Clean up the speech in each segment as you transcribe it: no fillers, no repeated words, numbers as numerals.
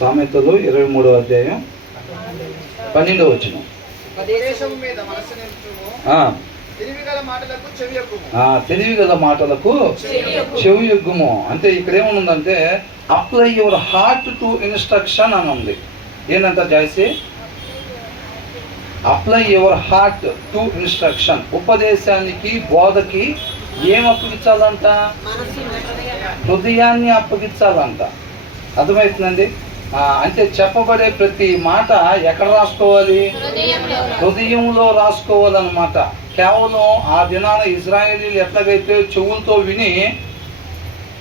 సామెతలు 23వ అధ్యాయం 12వ వచనం. తెలివిగల మాటలకు చెవి యొగ్గుము అంటే ఇక్కడ ఏముందంటే apply your heart to instruction అని ఉంది. ఏంటంట జాయిసి? Apply your heart to instruction. ఉపదేశానికి, బోధకి ఏం అప్పగించాలంట? హృదయాన్ని అప్పగించాలంట. అర్థమవుతుందండి? అంటే చెప్పబడే ప్రతి మాట ఎక్కడ రాసుకోవాలి? హృదయంలో రాసుకోవాలన్నమాట. కేవలం ఆ దినాన ఇజ్రాయేలీలు ఎట్లాగైతే చెవులతో విని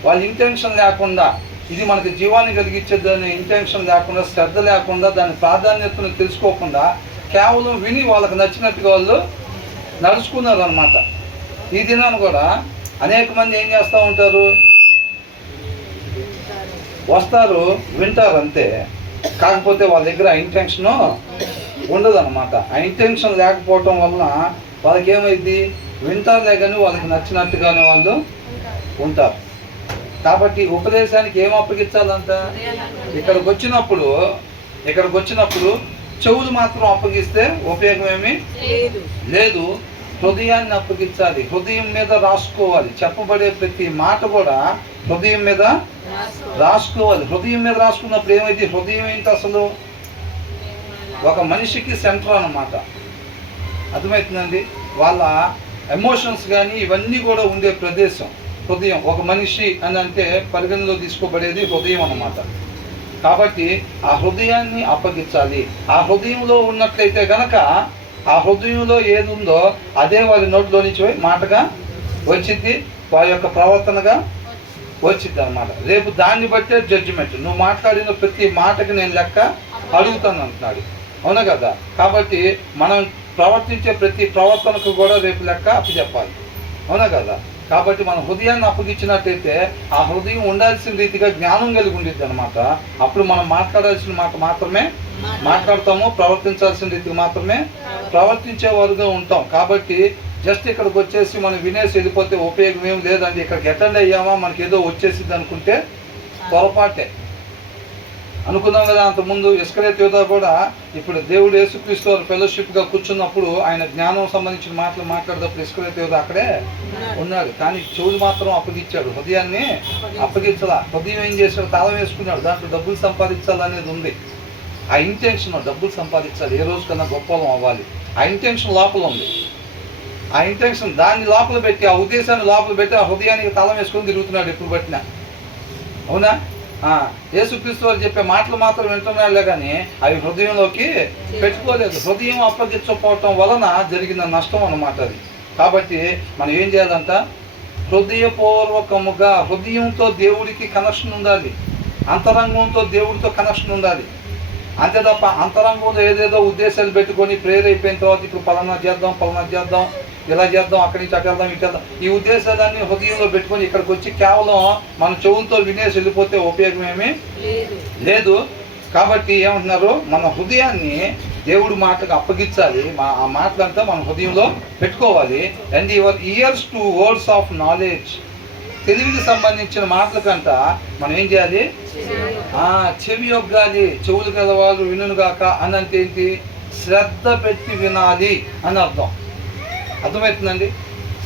వాళ్ళ ఇంటెన్షన్ లేకుండా, ఇది మనకి జీవాన్ని కలిగించేదని ఇంటెన్షన్ లేకుండా, శ్రద్ధ లేకుండా, దాని ప్రాధాన్యతను తెలుసుకోకుండా కేవలం విని వాళ్ళకి నచ్చినట్టుగా వాళ్ళు నడుచుకున్నారు అన్నమాట. ఈ దినాన్ని కూడా అనేక మంది ఏం చేస్తూ ఉంటారు? వస్తారు, వింటారు అంతే. కాకపోతే వాళ్ళ దగ్గర ఆ ఇంటెన్షను ఉండదన్నమాట. ఆ ఇంటెన్షన్ లేకపోవటం వలన వాళ్ళకి ఏమైంది? వింటారులే కానీ వాళ్ళకి నచ్చినట్టుగానే వాళ్ళు ఉంటారు. కాబట్టి ఉపదేశానికి ఏం అప్పగించాలంట? ఇక్కడికి వచ్చినప్పుడు చెవులు మాత్రం అప్పగిస్తే ఉపయోగం ఏమీ లేదు. హృదయాన్ని అప్పగించాలి, హృదయం మీద రాసుకోవాలి. చెప్పబడే ప్రతి మాట కూడా హృదయం మీద రాసుకోవాలి. హృదయం మీద రాసుకున్నప్పుడు ఏమైంది? హృదయం ఏంటి అసలు? ఒక మనిషికి సెంటర్ అన్నమాట. అర్థమవుతుందండి? వాళ్ళ ఎమోషన్స్ కానీ ఇవన్నీ కూడా ఉండే ప్రదేశం హృదయం. ఒక మనిషి అని అంటే పరిగణలో తీసుకోబడేది హృదయం అన్నమాట. కాబట్టి ఆ హృదయాన్ని అప్పగించాలి. ఆ హృదయంలో ఉన్నట్లయితే గనక ఆ హృదయంలో ఏది ఉందో అదే వారి నోట్లో నుంచి మాటగా వచ్చింది, వారి యొక్క ప్రవర్తనగా వచ్చింది అన్నమాట. రేపు దాన్ని బట్టే జడ్జిమెంట్. నువ్వు మాట్లాడిన ప్రతి మాటకి నేను లెక్క అడుగుతాను అంటున్నాడు. అవునా కదా? కాబట్టి మనం ప్రవర్తించే ప్రతి ప్రవర్తనకు కూడా రేపు లెక్క అప్పచెప్పాలి. అవునా కదా? కాబట్టి మన హృదయాన్ని అప్పగించినట్టయితే ఆ హృదయం ఉండాల్సిన రీతిగా జ్ఞానం కలిగి ఉండిద్ది అనమాట. అప్పుడు మనం మాట్లాడాల్సిన మాట మాత్రమే మాట్లాడతాము, ప్రవర్తించాల్సిన రీతికి మాత్రమే ప్రవర్తించేవారుగా ఉంటాం. కాబట్టి జస్ట్ ఇక్కడికి వచ్చేసి మనం వినేసి వెళ్ళిపోతే ఉపయోగం ఏమి లేదండి. ఇక్కడికి అటెండ్ అయ్యామా మనకి ఏదో వచ్చేసింది అనుకుంటే పొరపాటే. అనుకున్నాం కదా అంతకుముందు ఇస్కరియోతు యూదా కూడా ఇప్పుడు దేవుడు యేసుక్రీస్తు వారు ఫెలోషిప్గా కూర్చున్నప్పుడు ఆయన జ్ఞానం సంబంధించిన మాటలు మాట్లాడేటప్పుడు ఇస్కరియోతు యూదా అక్కడే ఉన్నాడు. కానీ చెవులు మాత్రం అప్పగించాడు, హృదయాన్ని అప్పగించాల. హృదయం ఏం చేశాడు? తాళం వేసుకున్నాడు. దాంట్లో డబ్బులు సంపాదించాలనేది ఉంది. ఆ ఇంటెన్షన్ డబ్బులు సంపాదించాలి, ఏ రోజు కన్నా గొప్పలం అవ్వాలి. ఆ ఇంటెన్షన్ లోపల ఉంది. ఆ ఇంటెన్షన్ దాన్ని లోపల పెట్టి, ఆ ఉద్దేశాన్ని లోపల పెట్టి ఆ హృదయానికి తాళం వేసుకొని తిరుగుతున్నాడు ఎప్పుడు పట్టినా. అవునా? యేసుక్రీస్తు వారు చెప్పే మాటలు మాత్రం వింటున్నాడులే కానీ అవి హృదయంలోకి పెట్టుకోలేదు. హృదయం అప్పగించకపోవటం వలన జరిగిన నష్టం అన్నమాట అది. కాబట్టి మనం ఏం చేయాలంట? హృదయపూర్వకముగా హృదయంతో దేవుడికి కనెక్షన్ ఉండాలి, అంతరంగంతో దేవుడితో కనెక్షన్ ఉండాలి. అంతే తప్ప అంతరంగంలో ఏదేదో ఉద్దేశాలు పెట్టుకొని ప్రేయర్ అయిపోయిన తర్వాత ఇప్పుడు పలానా చేద్దాం, ఇలా చేద్దాం, అక్కడి నుంచి అటు వెళ్దాం, ఇటు వెళ్దాం, ఈ ఉద్దేశాలన్నీ హృదయంలో పెట్టుకొని ఇక్కడికి వచ్చి కేవలం మన చెవులతో వినేసి వెళ్ళిపోతే ఉపయోగం ఏమీ లేదు. కాబట్టి ఏమంటున్నారు? మన హృదయాన్ని దేవుడి మాటకు అప్పగించాలి. ఆ మాటలంతా మన హృదయంలో పెట్టుకోవాలి. And your ears to words of knowledge. తెలివికి సంబంధించిన మాటల కంట మనం ఏం చేయాలి? చెవి యొగ్గాలి. చెవులు గలవాళ్ళు వినుగాక అని అంటే ఏంటి? శ్రద్ధ పెట్టి వినాలి అని అర్థం. అర్థమవుతుందండి?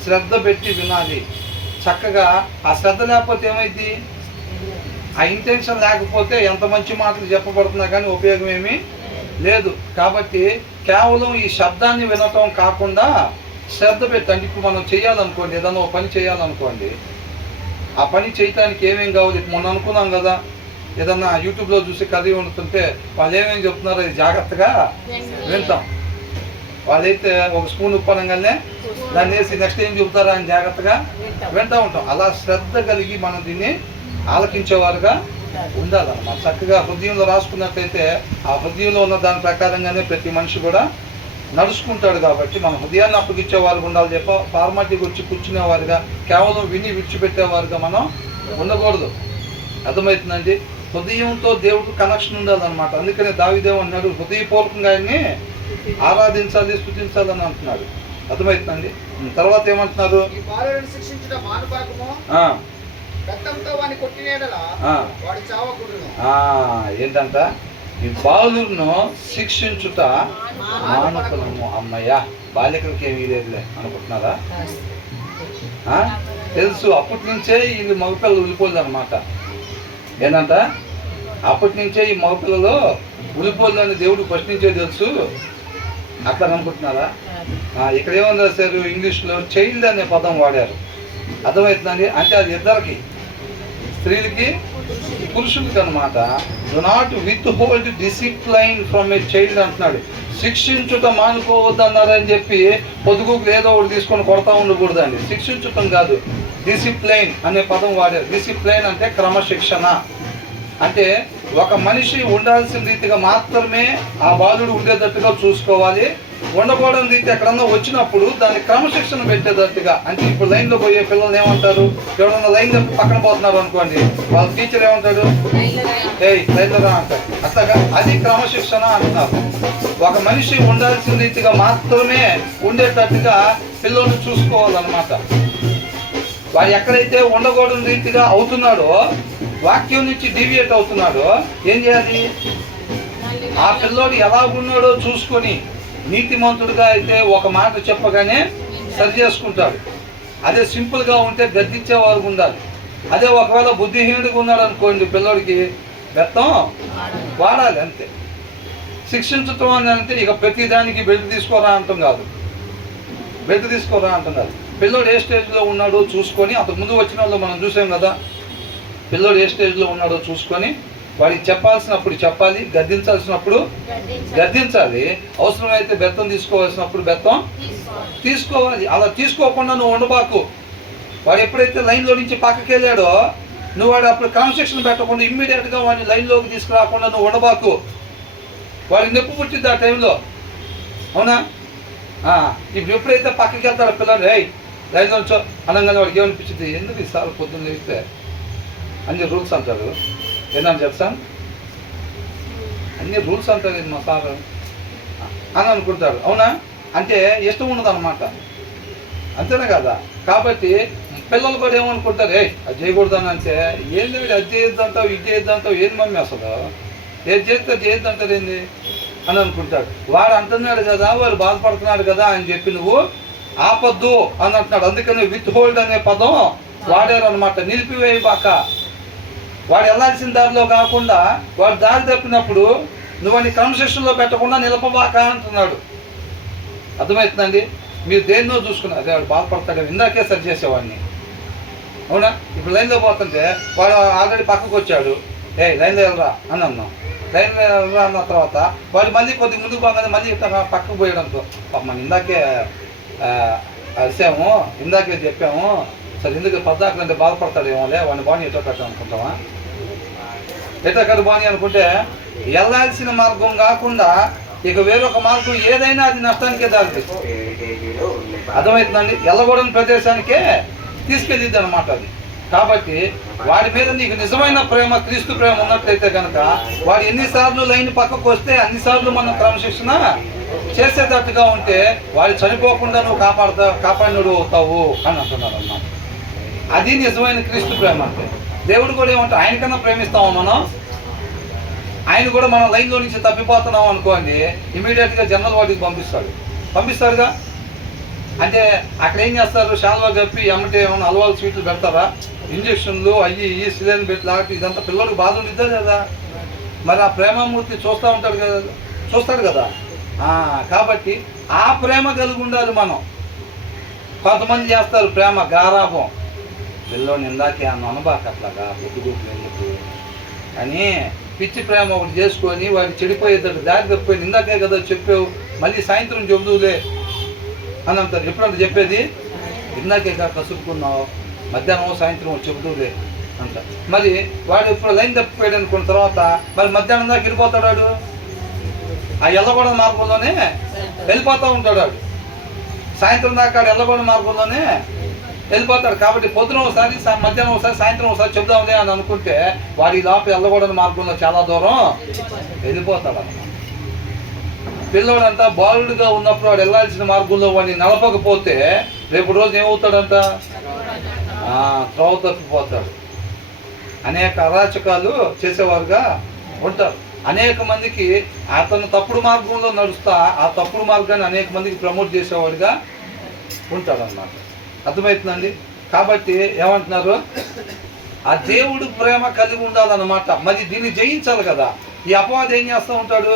శ్రద్ధ పెట్టి వినాలి చక్కగా. ఆ శ్రద్ధ లేకపోతే ఏమైంది? ఆ ఇంటెన్షన్ లేకపోతే ఎంత మంచి మాటలు చెప్పబడుతున్నా కానీ ఉపయోగం ఏమీ లేదు. కాబట్టి కేవలం ఈ శబ్దాన్ని వినటం కాకుండా శ్రద్ధ పెట్టండి. ఇప్పుడు మనం చేయాలనుకోండి, ఏదైనా ఒక పని చేయాలనుకోండి, ఆ పని చేయటానికి ఏమేం కావాలి? మొన్న అనుకున్నాం కదా, ఏదన్నా యూట్యూబ్లో చూసి కర్రీ వండుతుంటే వాళ్ళు ఏమేమి చెప్తున్నారో అది జాగ్రత్తగా వింటాం. వాళ్ళైతే ఒక స్పూన్ ఉప్పు అనగానే దాన్ని వేసి నెక్స్ట్ ఏం చెబుతారా అని జాగ్రత్తగా వింటూ ఉంటాం. అలా శ్రద్ధ కలిగి మనం దీన్ని ఆలకించేవారుగా ఉండాలన్నమాట. చక్కగా హృదయంలో రాసుకున్నట్లయితే ఆ హృదయంలో ఉన్న దాని ప్రకారంగానే ప్రతి మనిషి కూడా నడుచుకుంటాడు. కాబట్టి మన హృదయాన్ని అప్పగించేవారు ఉండాలి చెప్ప. ఫార్మాలిటీకి వచ్చి కూర్చునేవారుగా, కేవలం విని విడిచిపెట్టేవారుగా మనం ఉండకూడదు. అర్థమవుతుందండి? హృదయంతో దేవుడికి కనెక్షన్ ఉండాలన్నమాట. అందుకనే దావీదు అన్నాడు, హృదయపూర్వకంగా ఆయన్ని ఆరాధించాలి, స్తుతించాలని అంటున్నాడు. అర్థమవుతుందండి? తర్వాత ఏమంటున్నారు? ఏంటంట, ఈ బాలులను శిక్షించుట మానుకులము. అమ్మయ్య, బాలికలకి ఏమీ లేదులే అనుకుంటున్నారా? తెలుసు, అప్పటి నుంచే వీళ్ళు మగపిల్లలు ఉలిపోదు అనమాట. ఏంటంట, అప్పటి నుంచే ఈ మగపిల్లలు ఉలిపోదు అని దేవుడు ఫస్ట్ నుంచే తెలుసు. అట్లా అనుకుంటున్నారా? ఇక్కడ ఏమని రాశారు ఇంగ్లీష్లో? చైల్డ్ అనే పదం వాడారు. అర్థమవుతుందండి? అంటే అది ఇద్దరికి, స్త్రీలకి పురుషులకి అనమాట. Do not with hold discipline from a child అంటున్నాడు. శిక్షించుట మానుకోవద్దు అన్నారని చెప్పి పొదుగుకు ఏదో ఒకటి తీసుకొని కొడతా ఉండకూడదండి. శిక్షించటం కాదు, డిసిప్లైన్ అనే పదం వాడారు. డిసిప్లైన్ అంటే క్రమశిక్షణ. అంటే ఒక మనిషి ఉండాల్సిన రీతిగా మాత్రమే ఆ బాలుడు ఉండేటట్టుగా చూసుకోవాలి. ఉండకూడని రీతి ఎక్కడన్నా వచ్చినప్పుడు దాన్ని క్రమశిక్షణ పెట్టేటట్టుగా. అంటే ఇప్పుడు లైన్లో పోయే పిల్లలు ఏమంటారు, ఎవరన్నా లైన్ తప్పి పక్కన పోతున్నారు అనుకోండి, వాళ్ళ టీచర్ ఏమంటాడు, లైన్లో రా అంటారు. అట్లాగా అది క్రమశిక్షణ అంటున్నారు. ఒక మనిషి ఉండాల్సిన రీతిగా మాత్రమే ఉండేటట్టుగా పిల్లల్ని చూసుకోవాలన్నమాట. వాడు ఎక్కడైతే ఉండకూడని రీతిగా అవుతున్నాడో, వాక్యం నుంచి డీవియేట్ అవుతున్నాడో, ఏం చేయాలి? ఆ పిల్లోడు ఎలా ఉన్నాడో చూసుకొని, నీతిమంతుడిగా అయితే ఒక మాట చెప్పగానే సరి చేసుకుంటాడు. అదే సింపుల్గా ఉంటే గద్దించే వారు ఉండాలి. అదే ఒకవేళ బుద్ధిహీనుడిగా ఉన్నాడు అనుకోండి, పిల్లోడికి బెత్తం వాడాలి అంతే. శిక్షించటం అని అంటే ఇక ప్రతిదానికి బెల్ట్ తీసుకోరా అంటాం కాదు, బెల్ట్ తీసుకోరా అంటాం కాదు. పిల్లోడు ఏ స్టేజ్లో ఉన్నాడో చూసుకొని, అంతకుముందు వచ్చిన వాళ్ళు మనం చూసాం కదా, పిల్లోడు ఏ స్టేజ్లో ఉన్నాడో చూసుకొని వాడికి చెప్పాల్సినప్పుడు చెప్పాలి, గద్దించాల్సినప్పుడు గద్దించాలి, అవసరమైతే బెత్తం తీసుకోవాల్సినప్పుడు బెత్తం తీసుకోవాలి. అలా తీసుకోకుండా నువ్వు ఉండబాకు. వాడు ఎప్పుడైతే లైన్లో నుంచి పక్కకి వెళ్ళాడో, నువ్వు వాడు అప్పుడు క్రమశిక్షణ పెట్టకుండా ఇమ్మీడియట్గా వాడిని లైన్లోకి తీసుకురాకుండా నువ్వు ఉండబాకు. వాడికి నొప్పి పుట్టింది ఆ టైంలో, అవునా? ఇప్పుడు ఎప్పుడైతే పక్కకి వెళ్తాడో పిల్లలు, లైన్లో నుంచో అనగానే వాడికి ఏమనిపించింది, ఎందుకు ఈసారి పొద్దున్న లేస్తే అన్ని రూల్స్ అంటాడు. ఏందని చెప్తాను, అన్ని రూల్స్ అంటారు మా సార్ అని అనుకుంటాడు, అవునా? అంటే ఇష్టం ఉండదు అనమాట, అంతేనా కదా? కాబట్టి పిల్లలు కూడా ఏమనుకుంటారు, అది చేయకూడదని. అంటే ఏం లేదు, అది చేయొద్దంటావు, ఇది చేయొద్దంటావు, ఏంది మమ్మీ అసలు ఏది చేస్తే అది చేయొద్దంటారు ఏంది అని అనుకుంటాడు. వాడు అంటున్నాడు కదా, వాడు బాధపడుతున్నాడు కదా అని చెప్పి నువ్వు ఆపద్దు అని అంటున్నాడు. అందుకని విత్ హోల్డ్ అనే పదం వాడారు అనమాట. నిలిపివేయబాక. వాడు వెళ్ళాల్సిన దారిలో కాకుండా వాడు దారి తప్పినప్పుడు నువ్వు అని క్రమశిక్షణలో పెట్టకుండా నిలపబాక అంటున్నాడు. అర్థమవుతుందండి? మీరు దేన్నో చూసుకున్నారు, అదే వాడు బాధపడతాడు, ఇందాకే సరి చేసేవాడిని, అవునా? ఇప్పుడు లైన్లో పోతుంటే వాడు ఆల్రెడీ పక్కకు వచ్చాడు, లైన్లో వెళ్ళరా అని అన్నాం. లైన్లో వెళ్ళరా అన్న తర్వాత వాడు మళ్ళీ కొద్దిగా ముందుకు పోగానే మళ్ళీ పక్కకు పోయడంతో, మనం ఇందాకే అరిసాము, ఇందాకే చెప్పాము, సరే ఎందుకు పద్దాకులంటే బాధపడతాడేమోలే, వాడిని బాణి ఎటో కట్టాం అనుకుంటామా? ఎటో కట్టు బాణి అనుకుంటే వెళ్ళాల్సిన మార్గం కాకుండా ఇక వేరొక మార్గం ఏదైనా అది నష్టానికే దారితీస్తుంది. అర్థమవుతుందండి? వెళ్ళకూడని ప్రదేశానికే తీసుకెళ్ళిద్ది అనమాట అది. కాబట్టి వాడి మీద నీకు నిజమైన ప్రేమ, క్రీస్తు ప్రేమ ఉన్నట్లయితే కనుక వాడు ఎన్నిసార్లు లైన్ పక్కకు వస్తే అన్నిసార్లు మనం క్రమశిక్షణ చేసేటట్టుగా ఉంటే వాడు చనిపోకుండా నువ్వు కాపాడినడు అవుతావు అని అంటున్నారు అన్నమాట. అది నిజమైన క్రీస్తు ప్రేమ అంటే. దేవుడు కూడా ఏమంటే ఆయనకన్నా ప్రేమిస్తాము మనం. ఆయన కూడా మనం లైన్లో నుంచి తప్పిపోతున్నాం అనుకోండి, ఇమీడియట్గా జనరల్ వాటికి పంపిస్తాడుగా. అంటే అక్కడ ఏం చేస్తారు, శాల్వా కప్పి ఎమ్మటే ఏమైనా హల్వాలు స్వీట్లు పెడతారా, ఇంజక్షన్లు అయ్యి ఈ సిలిండర్ పెట్టి లాంటి ఇదంతా పిల్లలకు బాధ ఉండిద్దా లేదా? మరి ఆ ప్రేమమూర్తి చూస్తాడు కదా. కాబట్టి ఆ ప్రేమ కలిగి ఉండాలి మనం. కొంతమంది చేస్తారు ప్రేమ గారాభం, పిల్లోని ఇందాకే అన్న అనుబాక అట్లాగా పొద్దుగూట్లు ఎందుకు అని పిచ్చి ప్రేమ ఒకటి చేసుకొని వాడికి చెడిపోయేటట్టు దారి తప్పిపోయింది. ఇందాకే కదా చెప్పావు, మళ్ళీ సాయంత్రం చెబుదులే అని అంటారు. ఎప్పుడంటే చెప్పేది, ఇందాకే కసుపుకున్నావు, మధ్యాహ్నం సాయంత్రం చెబుదులే అంట. మరి వాడు ఇప్పుడు లైన్ తప్పిపోయాడు అనుకున్న తర్వాత మరి మధ్యాహ్నం దాకా వెళ్ళిపోతాడు. వాడు ఆ ఎల్లగొండ మార్గంలోనే వెళ్ళిపోతూ ఉంటాడు. వాడు సాయంత్రం దాకా ఎల్లగొండ మార్గంలోనే వెళ్ళిపోతాడు. కాబట్టి పొద్దున ఒకసారి, మధ్యాహ్నం ఒకసారి, సాయంత్రం ఒకసారి చెబుదాంలే అని అనుకుంటే వాడి లోపల ఎల్లగొండ మార్గంలో చాలా దూరం వెళ్ళిపోతాడు అన్నమాట. పిల్లోడంతా బాలుడిగా ఉన్నప్పుడు వాడు వెళ్ళాల్సిన మార్గంలో వాడిని నడపకపోతే రేపు రోజు ఏమవుతాడంట, త్రోవ తప్పిపోతాడు. అనేక అరాచకాలు చేసేవారుగా ఉంటారు. అనేక మందికి అతను తప్పుడు మార్గంలో నడుస్తా ఆ తప్పుడు మార్గాన్ని అనేక మందికి ప్రమోట్ చేసేవాడిగా ఉంటాడు అన్నమాట. అర్థమవుతుందండి? కాబట్టి ఏమంటున్నారు, ఆ దేవుడు ప్రేమ కలిగి ఉండాలన్నమాట. మరి దీన్ని జయించాలి కదా. ఈ అపవాది ఏం చేస్తూ ఉంటాడు?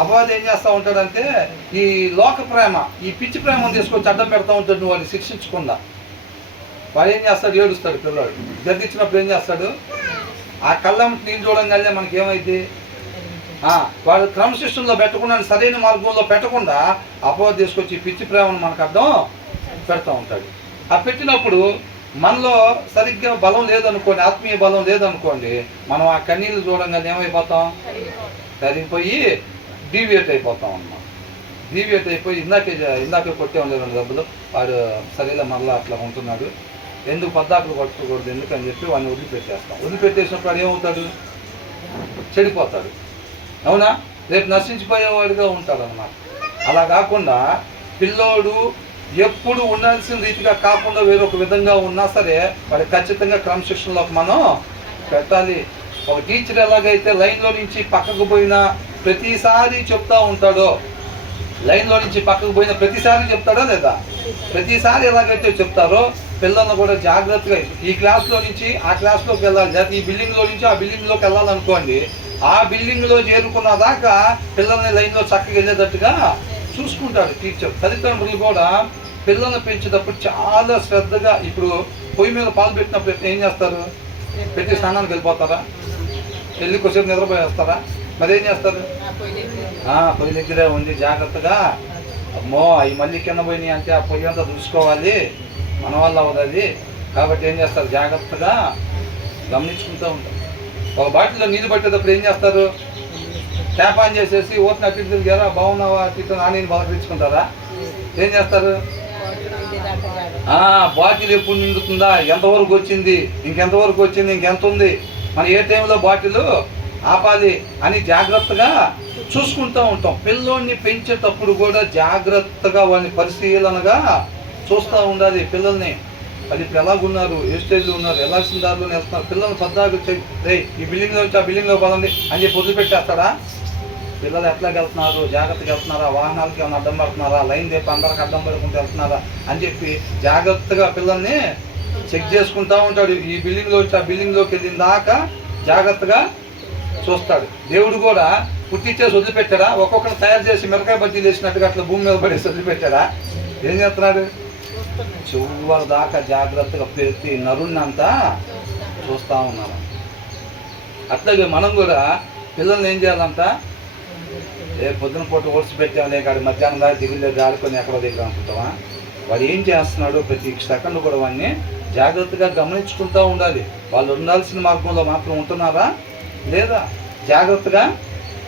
అపవాది ఏం చేస్తూ ఉంటాడంటే ఈ లోక ప్రేమ, ఈ పిచ్చి ప్రేమను తీసుకొచ్చి అడ్డం పెడతా ఉంటాడు. నువ్వు వాడిని శిక్షించకుండా వాడు ఏం చేస్తాడు? ఏడుస్తాడు. పిల్లవాడు గద్దించినప్పుడు ఏం చేస్తాడు? ఆ కళ్ళం నీళ్ళు చూడంగానే మనకి ఏమైంది? వాడు క్రమశిక్షణలో పెట్టకుండా, సరైన మార్గంలో పెట్టకుండా అపవాది తీసుకొచ్చి పిచ్చి ప్రేమను మనకు అడ్డం పెడతా ఉంటాడు. ఆ పెట్టినప్పుడు మనలో సరిగ్గా బలం లేదనుకోండి, ఆత్మీయ బలం లేదనుకోండి, మనం ఆ కన్నీళ్ళు చూడంగానే ఏమైపోతాం? కరిగిపోయి డీవియేట్ అయిపోతాం అన్నమాట. డీవియేట్ అయిపోయి ఇందాకే కొట్టే లేదు డబ్బులు, వాడు సరిగా మళ్ళీ అట్లా ఉంటున్నాడు, ఎందుకు పద్దాకులు కొట్టకూడదు ఎందుకని చెప్పి వాడిని వదిలిపెట్టేస్తాం. వదిలిపెట్టేసినప్పుడు వాడు ఏమవుతాడు? చెడిపోతాడు. అవునా? రేపు నశించిపోయేవాడిగా ఉంటాడు అన్నమాట. అలా కాకుండా పిల్లోడు ఎప్పుడు ఉండాల్సిన రీతిగా కాకుండా వేరొక విధంగా ఉన్నా సరే వాడి ఖచ్చితంగా క్రమశిక్షణలోకి మనం పెట్టాలి. ఒక టీచర్ ఎలాగైతే లైన్లో నుంచి పక్కకు పోయినా ప్రతిసారి చెప్తా ఉంటాడో, లైన్లో నుంచి పక్కకు పోయిన ప్రతిసారి చెప్తాడా లేదా? ప్రతిసారి ఎలాగైతే చెప్తారో పిల్లలను కూడా జాగ్రత్తగా ఈ క్లాస్లో నుంచి ఆ క్లాస్లోకి వెళ్ళాలి, లేదా ఈ బిల్డింగ్లో నుంచి ఆ బిల్డింగ్లోకి వెళ్ళాలనుకోండి, ఆ బిల్డింగ్లో చేరుకున్న దాకా పిల్లల్ని లైన్లో చక్కగా వెళ్ళేటట్టుగా చూసుకుంటాడు టీచర్. తల్లిదండ్రులు కూడా పిల్లల్ని పెంచేటప్పుడు చాలా శ్రద్ధగా, ఇప్పుడు పొయ్యి మీద పాలు పెట్టినప్పుడు ఏం చేస్తారు? పెట్టి స్నానానికి వెళ్ళిపోతారా? వెళ్ళి కొద్దిసేపు నిద్రపోయేస్తారా? మరి ఏం చేస్తారు? పొయ్యి దగ్గరే ఉంది జాగ్రత్తగా, అమ్మో అవి మళ్ళీ కింద పోయినాయి అంటే ఆ పొయ్యి అంతా చూసుకోవాలి, మన వల్ల అవుతుంది కాబట్టి ఏం చేస్తారు? జాగ్రత్తగా గమనించుకుంటూ ఉంటారు. ఒక బాటిల్లో నీళ్ళు పట్టేటప్పుడు ఏం చేస్తారు? ట్యాప్ ఆన్ చేసేసి ఓట్ని అటు తిరిగారా, బాగున్నావా అటు నాని బలకరించుకుంటారా? ఏం చేస్తారు? బాటిల్ ఎప్పుడు నిండుతుందా, ఎంతవరకు వచ్చింది, ఇంకెంతవరకు వచ్చింది, ఇంకెంత ఉంది, మన ఏ టైంలో బాటిల్ ఆపాలి అని జాగ్రత్తగా చూసుకుంటూ ఉంటాం. పిల్లోడిని పెంచేటప్పుడు కూడా జాగ్రత్తగా వాడిని పరిశీలనగా చూస్తూ ఉండాలి. పిల్లల్ని వాళ్ళు ఇప్పుడు ఎలాగున్నారు, ఏ స్టేజ్లో ఉన్నారు, ఎలాల్సిన దారిలోనే వేస్తున్నారు. పిల్లల్ని పద్దాకు ఈ బిల్డింగ్లో వచ్చి ఆ బిల్డింగ్లో పదండి అని చెప్పి వదిలిపెట్టేస్తాడా? పిల్లలు ఎట్లాగ వెళ్తున్నారు, జాగ్రత్తగా వెళ్తున్నారా, వాహనాలకి ఏమైనా అడ్డం పడుతున్నారా, లైన్ చెప్పి అందరికి అడ్డం పడుకుంటూ వెళ్తున్నారా అని చెప్పి జాగ్రత్తగా పిల్లల్ని చెక్ చేసుకుంటూ ఉంటాడు. ఈ బిల్డింగ్లో వచ్చి ఆ బిల్డింగ్లోకి వెళ్ళిన దాకా జాగ్రత్తగా చూస్తాడు. దేవుడు కూడా పుట్టించేసి వదిలిపెట్టాడా? ఒక్కొక్కరిని తయారు చేసి మిరకాయ బజ్జీలు వేసినట్టుగా అట్లా భూమి మీద పడేసి వదిలిపెట్టాడా? ఏం చేస్తున్నాడు? చివరి దాకా జాగ్రత్తగా ప్రతి నరుణ్ణి అంతా చూస్తూ ఉన్నాడు. అట్లాగే మనం కూడా పిల్లల్ని ఏం చేయాలంట? పొద్దున పూట ఓట్స్ పెట్టామనే కాదు మధ్యాహ్నం దాకా దిగులు దగ్గర ఆడుకొని ఎక్కడో దగ్గర అనుకుంటావా? వాడు ఏం చేస్తున్నాడో ప్రతి సెకండ్ కూడా వాడిని జాగ్రత్తగా గమనించుకుంటూ ఉండాలి. వాళ్ళు ఉండాల్సిన మార్గంలో మాత్రం ఉంటున్నారా లేదా జాగ్రత్తగా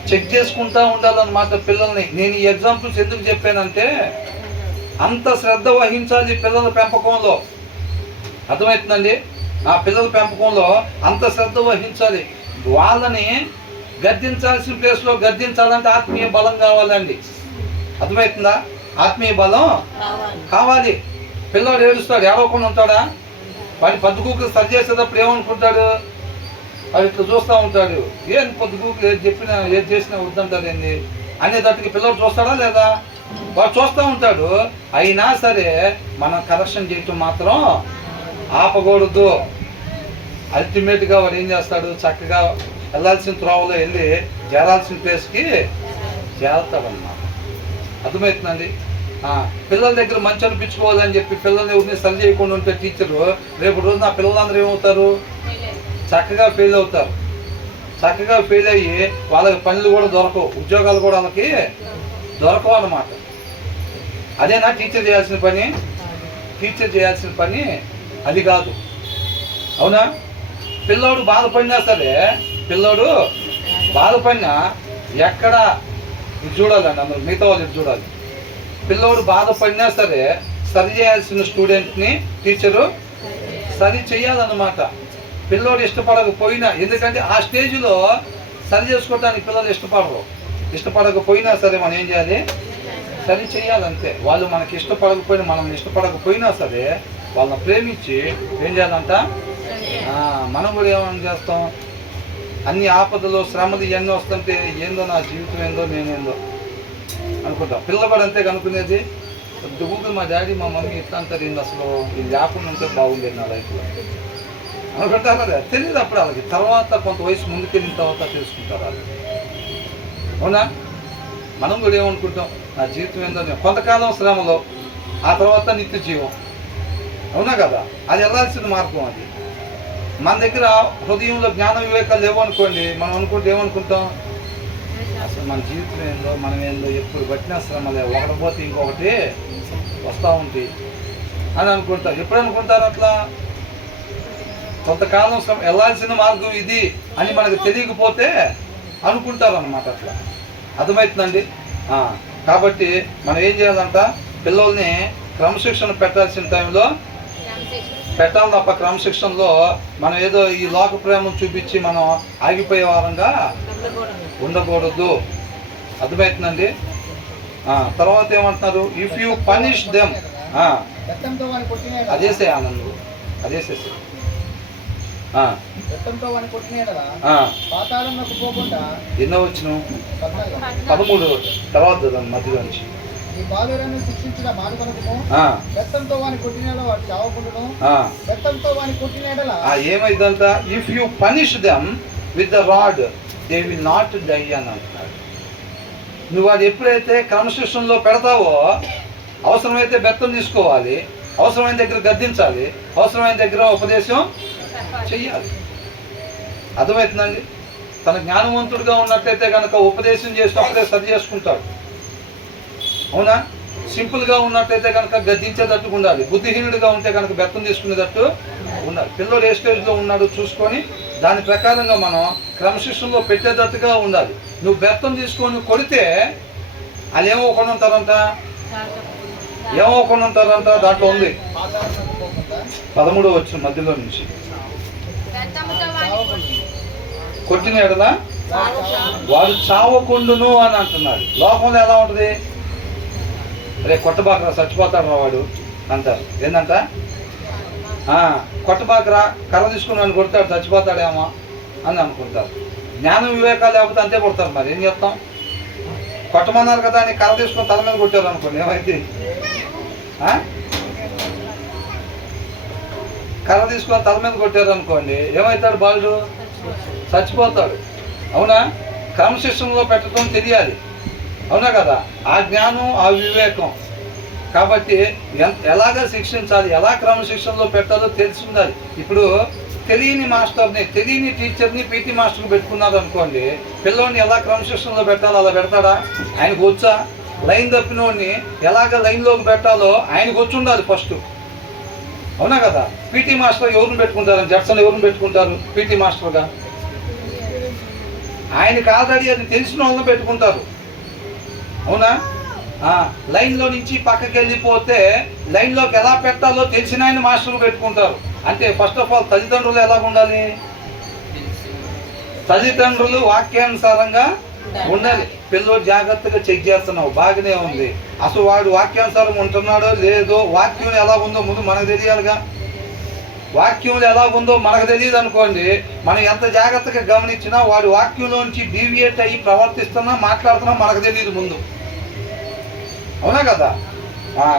చెక్ చేసుకుంటూ ఉండాలన్నమాట పిల్లల్ని. నేను ఈ ఎగ్జాంపుల్స్ ఎందుకు చెప్పానంటే అంత శ్రద్ధ వహించాలి పిల్లల పెంపకంలో. అర్థమవుతుందండి? ఆ పిల్లల పెంపకంలో అంత శ్రద్ధ వహించాలి. వాళ్ళని గద్దించాల్సిన ప్లేస్లో గద్దించాలంటే ఆత్మీయ బలం కావాలండి. అర్థమవుతుందా? ఆత్మీయ బలం కావాలి. పిల్లవాడు ఏడుస్తాడు, ఏడవకుండా ఉంటాడా? వాడి పొద్దుగూకులు సరి చేసేటప్పుడు ఏమనుకుంటాడు? వాడు ఇట్లా చూస్తూ ఉంటాడు, ఏం పొద్దుగూకులు ఏది చెప్పినా ఏది చేసినా వద్దంటాడు ఏంది అనేటట్టుగా పిల్లవాడు చూస్తాడా లేదా? వాడు చూస్తూ ఉంటాడు. అయినా సరే మనం కరెక్షన్ చేయటం మాత్రం ఆపకూడదు. అల్టిమేట్గా వాడు ఏం చేస్తాడు? చక్కగా వెళ్ళాల్సిన త్రోవలో వెళ్ళి చేరాల్సిన ప్లేస్కి చేరుతాడన్నమాట. అర్థమవుతుందండి? పిల్లల దగ్గర మంచి అనిపించుకోవాలని చెప్పి పిల్లల్ని ఎవరిని సరి చేయకుండా ఉంటే టీచరు రేపు రోజు నా పిల్లలందరూ ఏమవుతారు? చక్కగా ఫెయిల్ అవుతారు. చక్కగా ఫెయిల్ అయ్యి వాళ్ళకి పనులు కూడా దొరకవు, ఉద్యోగాలు కూడా వాళ్ళకి దొరకవు అన్నమాట. అదేనా టీచర్ చేయాల్సిన పని? టీచర్ చేయాల్సిన పని అది కాదు. అవునా? పిల్లోడు బాధపడినా సరే, పిల్లోడు బాధపడినా ఎక్కడ ఇది చూడాలండి, అందరూ మిగతా వాళ్ళు ఇది చూడాలి. పిల్లోడు బాధపడినా సరే సరి చేయాల్సిన స్టూడెంట్ని టీచరు సరి చేయాలన్నమాట. పిల్లోడు ఇష్టపడకపోయినా, ఎందుకంటే ఆ స్టేజ్లో సరి చేసుకోవడానికి పిల్లలు ఇష్టపడకపోయినా సరే మనం ఏం చేయాలి? సరి చేయాలంతే. వాళ్ళు మనకి ఇష్టపడకపోయినా, మనం ఇష్టపడకపోయినా సరే వాళ్ళని ప్రేమించి ఏం చేయాలంట? మనం కూడా ఏమని చేస్తాం, అన్ని ఆపదలు శ్రమలు ఇవన్నీ వస్తుంటే ఏందో నా జీవితం ఏందో నేనేందో అనుకుంటాం. పిల్ల కూడా అంతే కనుక్కునేది, ఊపిరి మా డాడీ మా మమ్మీ ఇట్లా అంటారు, ఏంది అసలు ఇది లేకుండా ఉంటే బాగుండేది నా లైఫ్లో అనుకుంటారు. కదా తెలియదు అప్పుడు వాళ్ళకి, తర్వాత కొంత వయసు ముందుకెళ్ళిన తర్వాత తెలుసుకుంటారు వాళ్ళు. అవునా? మనం కూడా ఏమనుకుంటాం, నా జీవితం ఏందో కొంతకాలం శ్రమలో, ఆ తర్వాత నిత్య జీవం. అవునా కదా? అది వెళ్ళాల్సిన మార్గం. అది మన దగ్గర హృదయంలో జ్ఞాన వివేకాలు లేవనుకోండి, మనం అనుకుంటే ఏమనుకుంటాం, అసలు మన జీవితం ఏందో మనం ఏందో ఎప్పుడు పట్టిన శ్రమలే, ఒకటి పోతే ఇంకొకటి వస్తూ ఉంటాయి అని అనుకుంటారు. ఎప్పుడు అనుకుంటారు అట్లా? కొంతకాలం శ్రమ, వెళ్ళాల్సిన మార్గం ఇది అని మనకు తెలియకపోతే అనుకుంటారు అన్నమాట. అట్లా అర్థమవుతుందండి. కాబట్టి మనం ఏం చేయాలంట, పిల్లల్ని క్రమశిక్షణ పెట్టాల్సిన టైంలో పెట్టాలి తప్ప క్రమశిక్షణలో మనం ఏదో ఈ లోక ప్రేమను చూపించి మనం ఆగిపోయే వారంగా ఉండకూడదు. అర్థమవుతుందండి. తర్వాత ఏమంటున్నారు, ఇఫ్ యూ పనిష్ దెమ్, అదేసే ఆనందం, అదేసేసి ఎన్నో వచ్చిన 13 తర్వాత మధ్యలో నుంచి ఏమైందంట, if you punish them with the rod they will not die అని అంటున్నాడు. నువ్వు అది ఎప్పుడైతే క్రమశిక్షణలో పెడతావో, అవసరమైతే బెత్తం తీసుకోవాలి, అవసరమైన దగ్గర గద్దించాలి, అవసరమైన దగ్గర ఉపదేశం చెయ్యాలి. అర్థమవుతుందండి. తన జ్ఞానవంతుడిగా ఉన్నట్లయితే కనుక ఉపదేశం చేసినప్పుడే సరి చేసుకుంటాడు. అవునా? సింపుల్గా ఉన్నట్లయితే కనుక గద్దించేటట్టుగా ఉండాలి, బుద్ధిహీనుడిగా ఉంటే కనుక బెత్తం తీసుకునేటట్టు ఉండాలి. పిల్లలు ఏ స్టేజ్లో ఉన్నాడో చూసుకొని దాని ప్రకారంగా మనం క్రమశిక్షణలో పెట్టేటట్టుగా ఉండాలి. నువ్వు బెత్తం తీసుకొని కొడితే అది ఏమవుకుండా ఉంటారంట, ఏమవుకుండా ఉంటారంట, దాంట్లో ఉంది 13 వచ్చిన మధ్యలో నుంచి. కొట్టిన ఎడల వాడు చావకుండును అని అంటున్నాడు. లోకంలో ఎలా ఉంటుంది, రే కొట్టబాకరా చచ్చిపోతాడు రా వాడు అంటారు. ఏంటంట, కొట్టబాకరా కర్ర తీసుకుని అని కొడతాడు చచ్చిపోతాడేమో అని అనుకుంటారు. జ్ఞానం వివేకాలు లేకపోతే అంతే కొడతారు. మరి ఏం చేస్తాం, కొట్టమన్నారు కదా అని కర్ర తీసుకొని తల మీద కొట్టారు అనుకోండి, ఏమైంది? కర్ర తీసుకొని తల మీద కొట్టారు అనుకోండి, ఏమవుతాడు? బాలుడు చచ్చిపోతాడు. అవునా? క్రమశిక్షణలో పెట్టడం తెలియాలి. అవునా కదా? ఆ జ్ఞానం, ఆ వివేకం. కాబట్టి ఎలాగ శిక్షించాలి, ఎలా క్రమశిక్షణలో పెట్టాలో తెలిసి ఉండాలి. ఇప్పుడు తెలియని మాస్టర్ని, తెలియని టీచర్ని పీటీ మాస్టర్ని పెట్టుకున్నారు అనుకోండి, పిల్లోని ఎలా క్రమశిక్షణలో పెట్టాలో అలా పెడతాడా? ఆయనకు వచ్చా? లైన్ తప్పినోడిని ఎలాగ లైన్లోకి పెట్టాలో ఆయనకు వచ్చి ఉండాలి ఫస్ట్. అవునా కదా? పీటీ మాస్టర్ ఎవరిని పెట్టుకుంటారు? జడ్సన్ ఎవరిని పెట్టుకుంటారు పీటీ మాస్టర్గా? ఆయనకు ఆల్రెడీ అది తెలిసిన వాళ్ళని పెట్టుకుంటారు. అవునా? లైన్లో నుంచి పక్కకి వెళ్ళిపోతే లైన్లోకి ఎలా పెట్టాలో తెలిసిన ఆయన మాస్టర్లు పెట్టుకుంటారు. అంటే ఫస్ట్ ఆఫ్ ఆల్ తల్లిదండ్రులు ఎలా ఉండాలి? తల్లిదండ్రులు వాక్యానుసారంగా ఉండాలి. పిల్లలు జాగ్రత్తగా చెక్ చేస్తున్నావు, బాగానే ఉంది, అసలు వాడు వాక్యానుసారం ఉంటున్నాడో లేదో, వాక్యం ఎలా ఉందో ముందు మనకు తెలియాలిగా. వాక్యంలో ఎలా ఉందో మనకు తెలియదు అనుకోండి, మనం ఎంత జాగ్రత్తగా గమనించినా వాడు వాక్యంలోంచి డీవియేట్ అయ్యి ప్రవర్తిస్తున్నా మాట్లాడుతున్నా మనకు తెలియదు ముందు. అవునా కదా?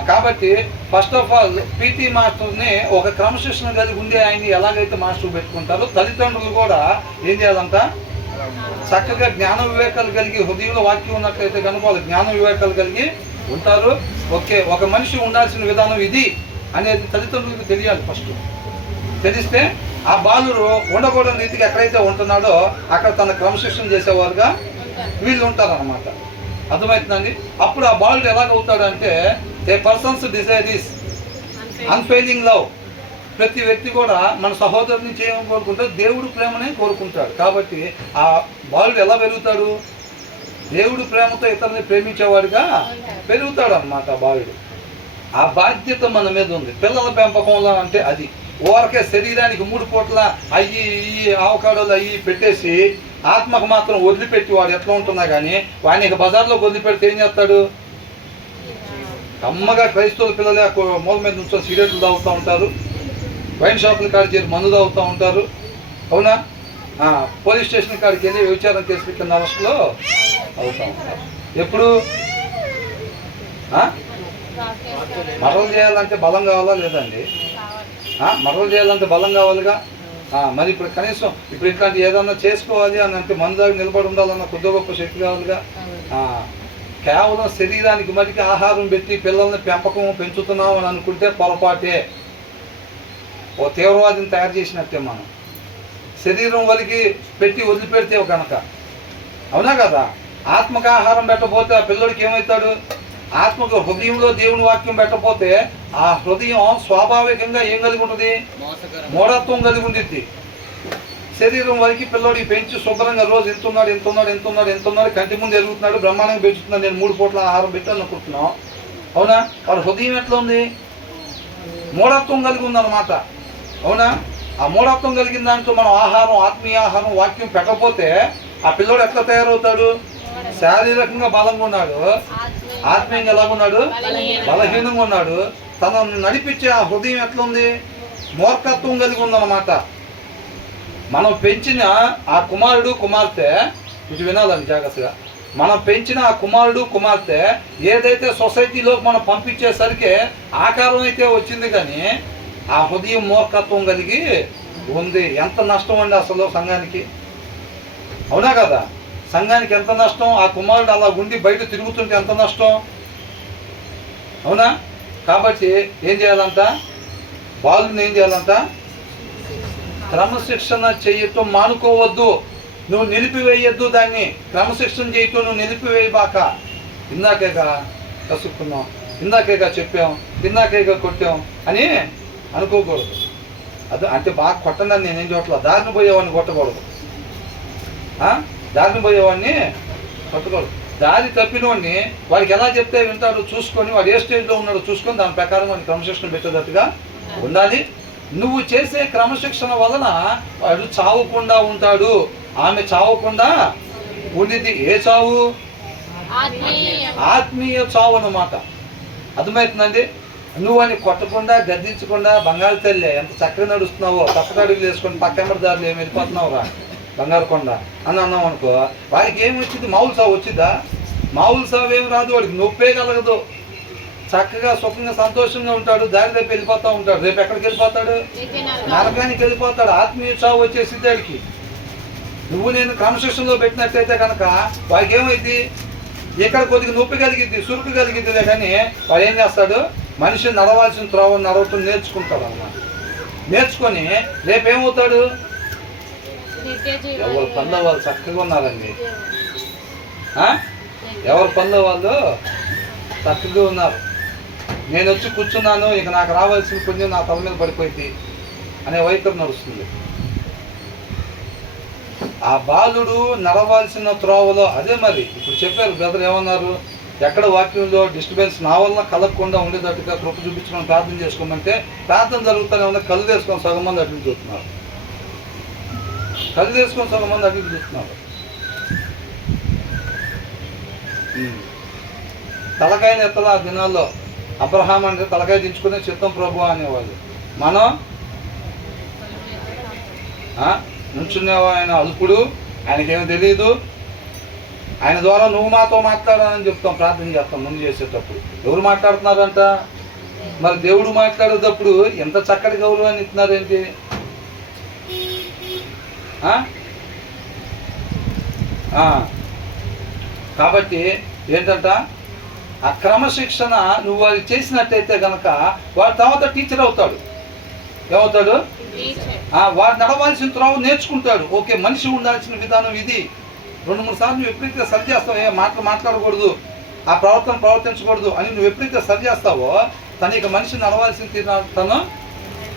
కాబట్టి ఫస్ట్ ఆఫ్ ఆల్ పీటీ మాస్టర్ని ఒక క్రమశిక్షణ కలిగి ఉండే ఆయన్ని ఎలాగైతే మాస్టర్ పెట్టుకుంటారో, తల్లిదండ్రులు కూడా ఏం చేయాలంట, చక్కగా జ్ఞాన వివేకాలు కలిగి హృదయంలో వాక్యం ఉన్నట్లయితే కనుక వాళ్ళు జ్ఞాన వివేకాలు కలిగి ఉంటారు. ఓకే, ఒక మనిషి ఉండాల్సిన విధానం ఇది అనేది తల్లిదండ్రులకు తెలియాలి. ఫస్ట్ తెలిస్తే ఆ బాలురు ఉండకూడని రీతికి ఎక్కడైతే ఉంటున్నాడో అక్కడ తన క్రమశిక్షణ చేసేవారుగా వీళ్ళు ఉంటారన్నమాట. అర్థమవుతుందండి. అప్పుడు ఆ బాలుడు ఎలాగవుతాడంటే, a person's desire is unfailing love. ప్రతి వ్యక్తి కూడా మన సహోదరుని చేయమని కోరుకుంటాడు, దేవుడు ప్రేమనే కోరుకుంటాడు. కాబట్టి ఆ బాలుడు ఎలా పెరుగుతాడు? దేవుడు ప్రేమతో ఇతరులని ప్రేమించేవాడిగా పెరుగుతాడు అన్నమాట బాలుడు. ఆ బాధ్యత మన మీద ఉంది. పిల్లల పెంపకంలో అంటే అది ఊరకే శరీరానికి 3 పూట్ల అయ్యి ఆవకాడోలు అయ్యి పెట్టేసి ఆత్మకు మాత్రం వదిలిపెట్టి వాడు ఎట్లా ఉంటున్నా కానీ వాడిని ఇక బజార్లోకి వదిలిపెడితే ఏం చేస్తాడు? అమ్మగా క్రైస్తవుల పిల్లలే మూల మీద నుంచి సిగరెట్లు తాగుతూ ఉంటారు, వైన్ షాపుల కాడికి చేరి మందు తాగుతూ ఉంటారు, అవునా? పోలీస్ స్టేషన్ కాడికి వెళ్ళి వ్యభిచారం కేసు పెట్టిన అరెస్టులో అవుతూ ఉంటారు. ఎప్పుడు మర్డర్ చేయాలంటే బలం కావాలా లేదండి? మర్డర్ చేయాలంటే బలం కావాలిగా. మరి ఇప్పుడు కనీసం ఇప్పుడు ఇట్లాంటి ఏదన్నా చేసుకోవాలి అని అంటే మన దగ్గర నిలబడి ఉండాలన్న కొద్ది గొప్ప శక్తి కావాలిగా. కేవలం శరీరానికి మటుకి ఆహారం పెట్టి పిల్లల్ని పెంచుతున్నాం అని అనుకుంటే పొరపాటే, ఓ తీవ్రవాదిని తయారు చేసినట్టే. మనం శరీరం వలికి పెట్టి వదిలిపెడితే కనుక, అవునా కదా? ఆత్మకు ఆహారం పెట్టకపోతే ఆ పిల్లడికి ఏమవుతాడు? ఆత్మకు హృదయంలో దేవుని వాక్యం పెట్టకపోతే ఆ హృదయం స్వాభావికంగా ఏం కలిగి ఉంటుంది? మూఢత్వం కలిగి ఉండిద్ది. శరీరం వరకు పిల్లోడికి పెంచి శుభ్రంగా రోజు ఎంతున్నాడు కంటి ముందు ఎరుగుతున్నాడు, బ్రహ్మాండంగా పెంచుతున్నాడు, నేను 3 పూట్ల ఆహారం పెట్టాను అనుకుంటున్నాం, అవునా? వాడి హృదయం ఎట్లా ఉంది? మూఢత్వం కలిగి ఉందన్నమాట, అవునా? ఆ మూఢత్వం కలిగిన దాంట్లో మనం ఆహారం, ఆత్మీయ ఆహారం, వాక్యం పెట్టకపోతే ఆ పిల్లోడు ఎట్లా తయారవుతాడు? శారీరకంగా బలంగా ఉన్నాడు, ఆత్మీయంగా ఎలాగున్నాడు? బలహీనంగా ఉన్నాడు. తనను నడిపించే ఆ హృదయం ఎట్లుంది? మూర్ఖత్వం కలిగి ఉందన్నమాట. మనం పెంచిన ఆ కుమారుడు కుమార్తె, ఇది వినాలని జాగ్రత్తగా, మనం పెంచిన ఆ కుమారుడు కుమార్తె ఏదైతే సొసైటీలోకి మనం పంపించేసరికి ఆకారం అయితే వచ్చింది, కానీ ఆ హృదయం మూర్ఖత్వం కలిగి ఉంది. ఎంత నష్టం అండి అసలు సంఘానికి, అవునా కదా? సంఘానికి ఎంత నష్టం. ఆ కుమారుడు అలా ఉండి బయట తిరుగుతుంటే ఎంత నష్టం, అవునా? కాబట్టి ఏం చేయాలంట? వాళ్ళని ఏం చేయాలంట? క్రమశిక్షణ చేయటం మానుకోవద్దు, నువ్వు నిలిపివేయద్దు. దాన్ని క్రమశిక్షణ చేయటం నువ్వు నిలిపివేయబాక. ఇందాకేగా కసుక్కున్నాం, ఇందాకేగా చెప్పాం, ఇందాకేగా కొట్టాం అని అనుకోకూడదు. అది అంటే బాగా కొట్టనని నేనేం చూడట్లా. దారిని పోయేవాడిని కొట్టకూడదు, దారిని పోయేవాడిని కొట్టకూడదు. దారి తప్పినవాడిని వాడికి ఎలా చెప్తే వింటాడు చూసుకొని, వాడు ఏ స్టేజ్లో ఉన్నాడో చూసుకొని దాని ప్రకారం వాడిని క్రమశిక్షణ పెట్టేటట్టుగా ఉండాలి. నువ్వు చేసే క్రమశిక్షణ వలన వాడు చావకుండా ఉంటాడు, ఆమె చావకుండా ఉండిద్ది. ఏ చావు? ఆత్మీయ చావు అన్నమాట. అర్థమవుతుందండి? నువ్వు అని కొట్టకుండా, గద్దించకుండా, బంగారు తల్లి ఎంత చక్కగా నడుస్తున్నావో, తప్పకడుగులు వేసుకొని పక్కన దారిలో ఏమి వెళ్ళిపోతున్నావు రా బంగారు కొండ అని అన్నావు అనుకో, వాడికి ఏమి వచ్చింది? మామూలు సావు వచ్చిద్దా? మామూలు సావు ఏమి రాదు, వాడికి నొప్పే కలగదు. చక్కగా సుఖంగా సంతోషంగా ఉంటాడు, దారి తప్పి వెళ్ళిపోతూ ఉంటాడు. రేపు ఎక్కడికి వెళ్ళిపోతాడు? నరకానికి వెళ్ళిపోతాడు. ఆత్మీయ చావు వచ్చేసింది వాడికి. నువ్వు నేను క్రమశిక్షణలో పెట్టినట్టయితే కనుక వాడికి ఏమైంది? ఎక్కడ కొద్దిగా నొప్పి కలిగిద్ది, సురుకు కలిగిద్దిలే, కానీ వాడు ఏం చేస్తాడు? మనిషి నడవాల్సిన త్రోవ నడవటం నేర్చుకుంటాడు అన్నమాట. నేర్చుకొని రేపేమవుతాడు? ఎవరి పనుల వాళ్ళు చక్కగా ఉన్నారండి, ఎవరి పనుల వాళ్ళు చక్కగా ఉన్నారు. నేను వచ్చి కూర్చున్నాను, ఇక నాకు రావాల్సిన పుణ్యం నా తల మీద పడిపోయింది అనే వైఖరి నడుస్తుంది. ఆ బాలుడు నడవాల్సిన త్రోవలో అదే. మరి ఇప్పుడు చెప్పారు బ్రదర్, ఏమన్నారు? ఎక్కడ వాక్యంలో డిస్టర్బెన్స్ నా వల్ల కలగకుండా ఉండేటట్టుగా కృప చూపించుకొని ప్రార్థన చేసుకోమంటే ప్రార్థన జరుగుతూనే ఉంది. కళ్ళు తీసుకొని సగం మంది అటు చూస్తున్నారు, కళ్ళు తీసుకొని సగం మంది అటు చూస్తున్నారు. తలకాయని ఎత్తల ఆ దినాల్లో అబ్రహాం అంటే తలకాయ దించుకునే చిత్తం ప్రభు అనేవాళ్ళు. మనం నుంచునేవా ఆయన అల్పుడు, ఆయనకేమీ తెలియదు, ఆయన ద్వారా నువ్వు మాతో మాట్లాడాలని చెప్తాం, ప్రార్థన చేస్తాం ముందు చేసేటప్పుడు. ఎవరు మాట్లాడుతున్నారంట? మరి దేవుడు మాట్లాడేటప్పుడు ఎంత చక్కటి గౌరవాన్ని ఇస్తున్నారేంటి? కాబట్టి ఏంటంట? ఆ క్రమశిక్షణ నువ్వు అది చేసినట్టయితే కనుక వాడు తర్వాత టీచర్ అవుతాడు. ఏమవుతాడు? వాడు నడవాల్సిన త్రోవ నేర్చుకుంటాడు. ఓకే, మనిషి ఉండాల్సిన విధానం ఇది. 2-3 సార్లు నువ్వు ఎప్పుడైతే సరి చేస్తావో, మాట్లాడకూడదు, ఆ ప్రవర్తించకూడదు అని నువ్వు ఎప్పుడైతే సరి చేస్తావో ఇక మనిషి నడవాల్సిన తను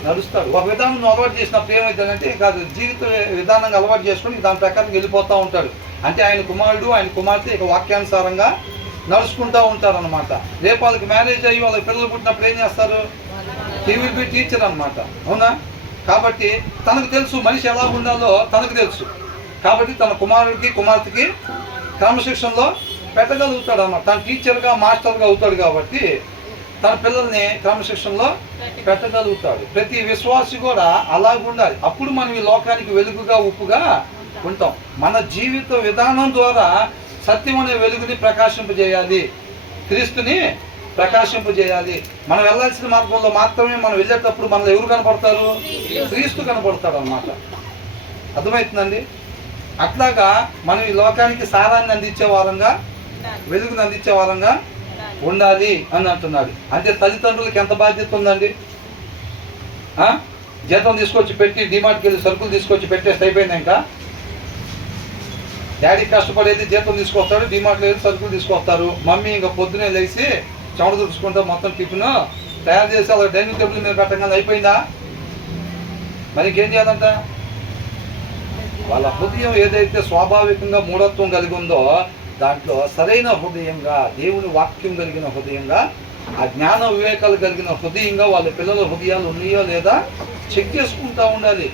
నడుస్తాడు. ఒక విధానం నువ్వు అలవాటు చేసినప్పుడు ఏమవుతుందంటే కాదు, జీవిత విధానంగా అలవాటు చేసుకొని దాని ప్రకారం వెళ్ళిపోతూ ఉంటాడు. అంటే ఆయన కుమారుడు, ఆయన కుమార్తె ఇక వాక్యానుసారంగా నడుచుకుంటూ ఉంటారనమాట. రేపు వాళ్ళకి మ్యారేజ్ అయ్యి వాళ్ళకి పిల్లలు పుట్టినప్పుడు ఏం చేస్తారు? హీ విల్ బి టీచర్ అనమాట, అవునా? కాబట్టి తనకు తెలుసు మనిషి ఎలా ఉండాలో తనకు తెలుసు. కాబట్టి తన కుమారుడికి కుమార్తెకి క్రమశిక్షణలో పెట్టగలుగుతాడు అన్నమాట. తన టీచర్గా మాస్టర్గా అవుతాడు. కాబట్టి తన పిల్లల్ని క్రమశిక్షణలో పెట్టగలుగుతాడు. ప్రతి విశ్వాసి కూడా అలాగుండాలి. అప్పుడు మనం ఈ లోకానికి వెలుగుగా ఉప్పుగా ఉంటాం. మన జీవిత విధానం ద్వారా సత్యం అనే వెలుగుని ప్రకాశింపజేయాలి, క్రీస్తుని ప్రకాశింపజేయాలి. మనం వెళ్ళాల్సిన మార్గంలో మాత్రమే మనం వెళ్ళేటప్పుడు మనలో ఎవరు కనపడతారు? క్రీస్తు కనపడతాడు అన్నమాట. అర్థమవుతుందండి? అట్లాగా మనం ఈ లోకానికి సారాన్ని అందించే వారంగా, వెలుగుని అందించే వారంగా ఉండాలి అని అంటున్నాడు. అంటే తల్లిదండ్రులకి ఎంత బాధ్యత ఉందండి? జీతం తీసుకొచ్చి పెట్టి డిమార్ట్కి వెళ్ళి సరుకులు తీసుకొచ్చి పెట్టేస్తే అయిపోయింది. ఇంకా డాడీ కష్టపడేది జీతం తీసుకొస్తాడు, డిమార్ట్లో వెళ్ళి సరుకులు తీసుకొస్తారు. మమ్మీ ఇంకా పొద్దునే లేచి చెమట దుడుచుకుంటా మొత్తం టిఫిన్ తయారు చేసి అలా డైనింగ్ టేబుల్ మీద పెట్టగానే అయిపోయిందా? మరి ఇంకేం చేయాలంట? వాళ్ళ హృదయం ఏదైతే స్వాభావికంగా మూఢత్వం కలిగి ఉందో దాంట్లో సరైన హృదయంగా, దేవుని వాక్యం కలిగిన హృదయంగా, ఆ జ్ఞాన వివేకాలు కలిగిన హృదయంగా వాళ్ళ పిల్లల హృదయాలు ఉన్నాయో లేదా చెక్ చేసుకుంటూ ఉండాలి.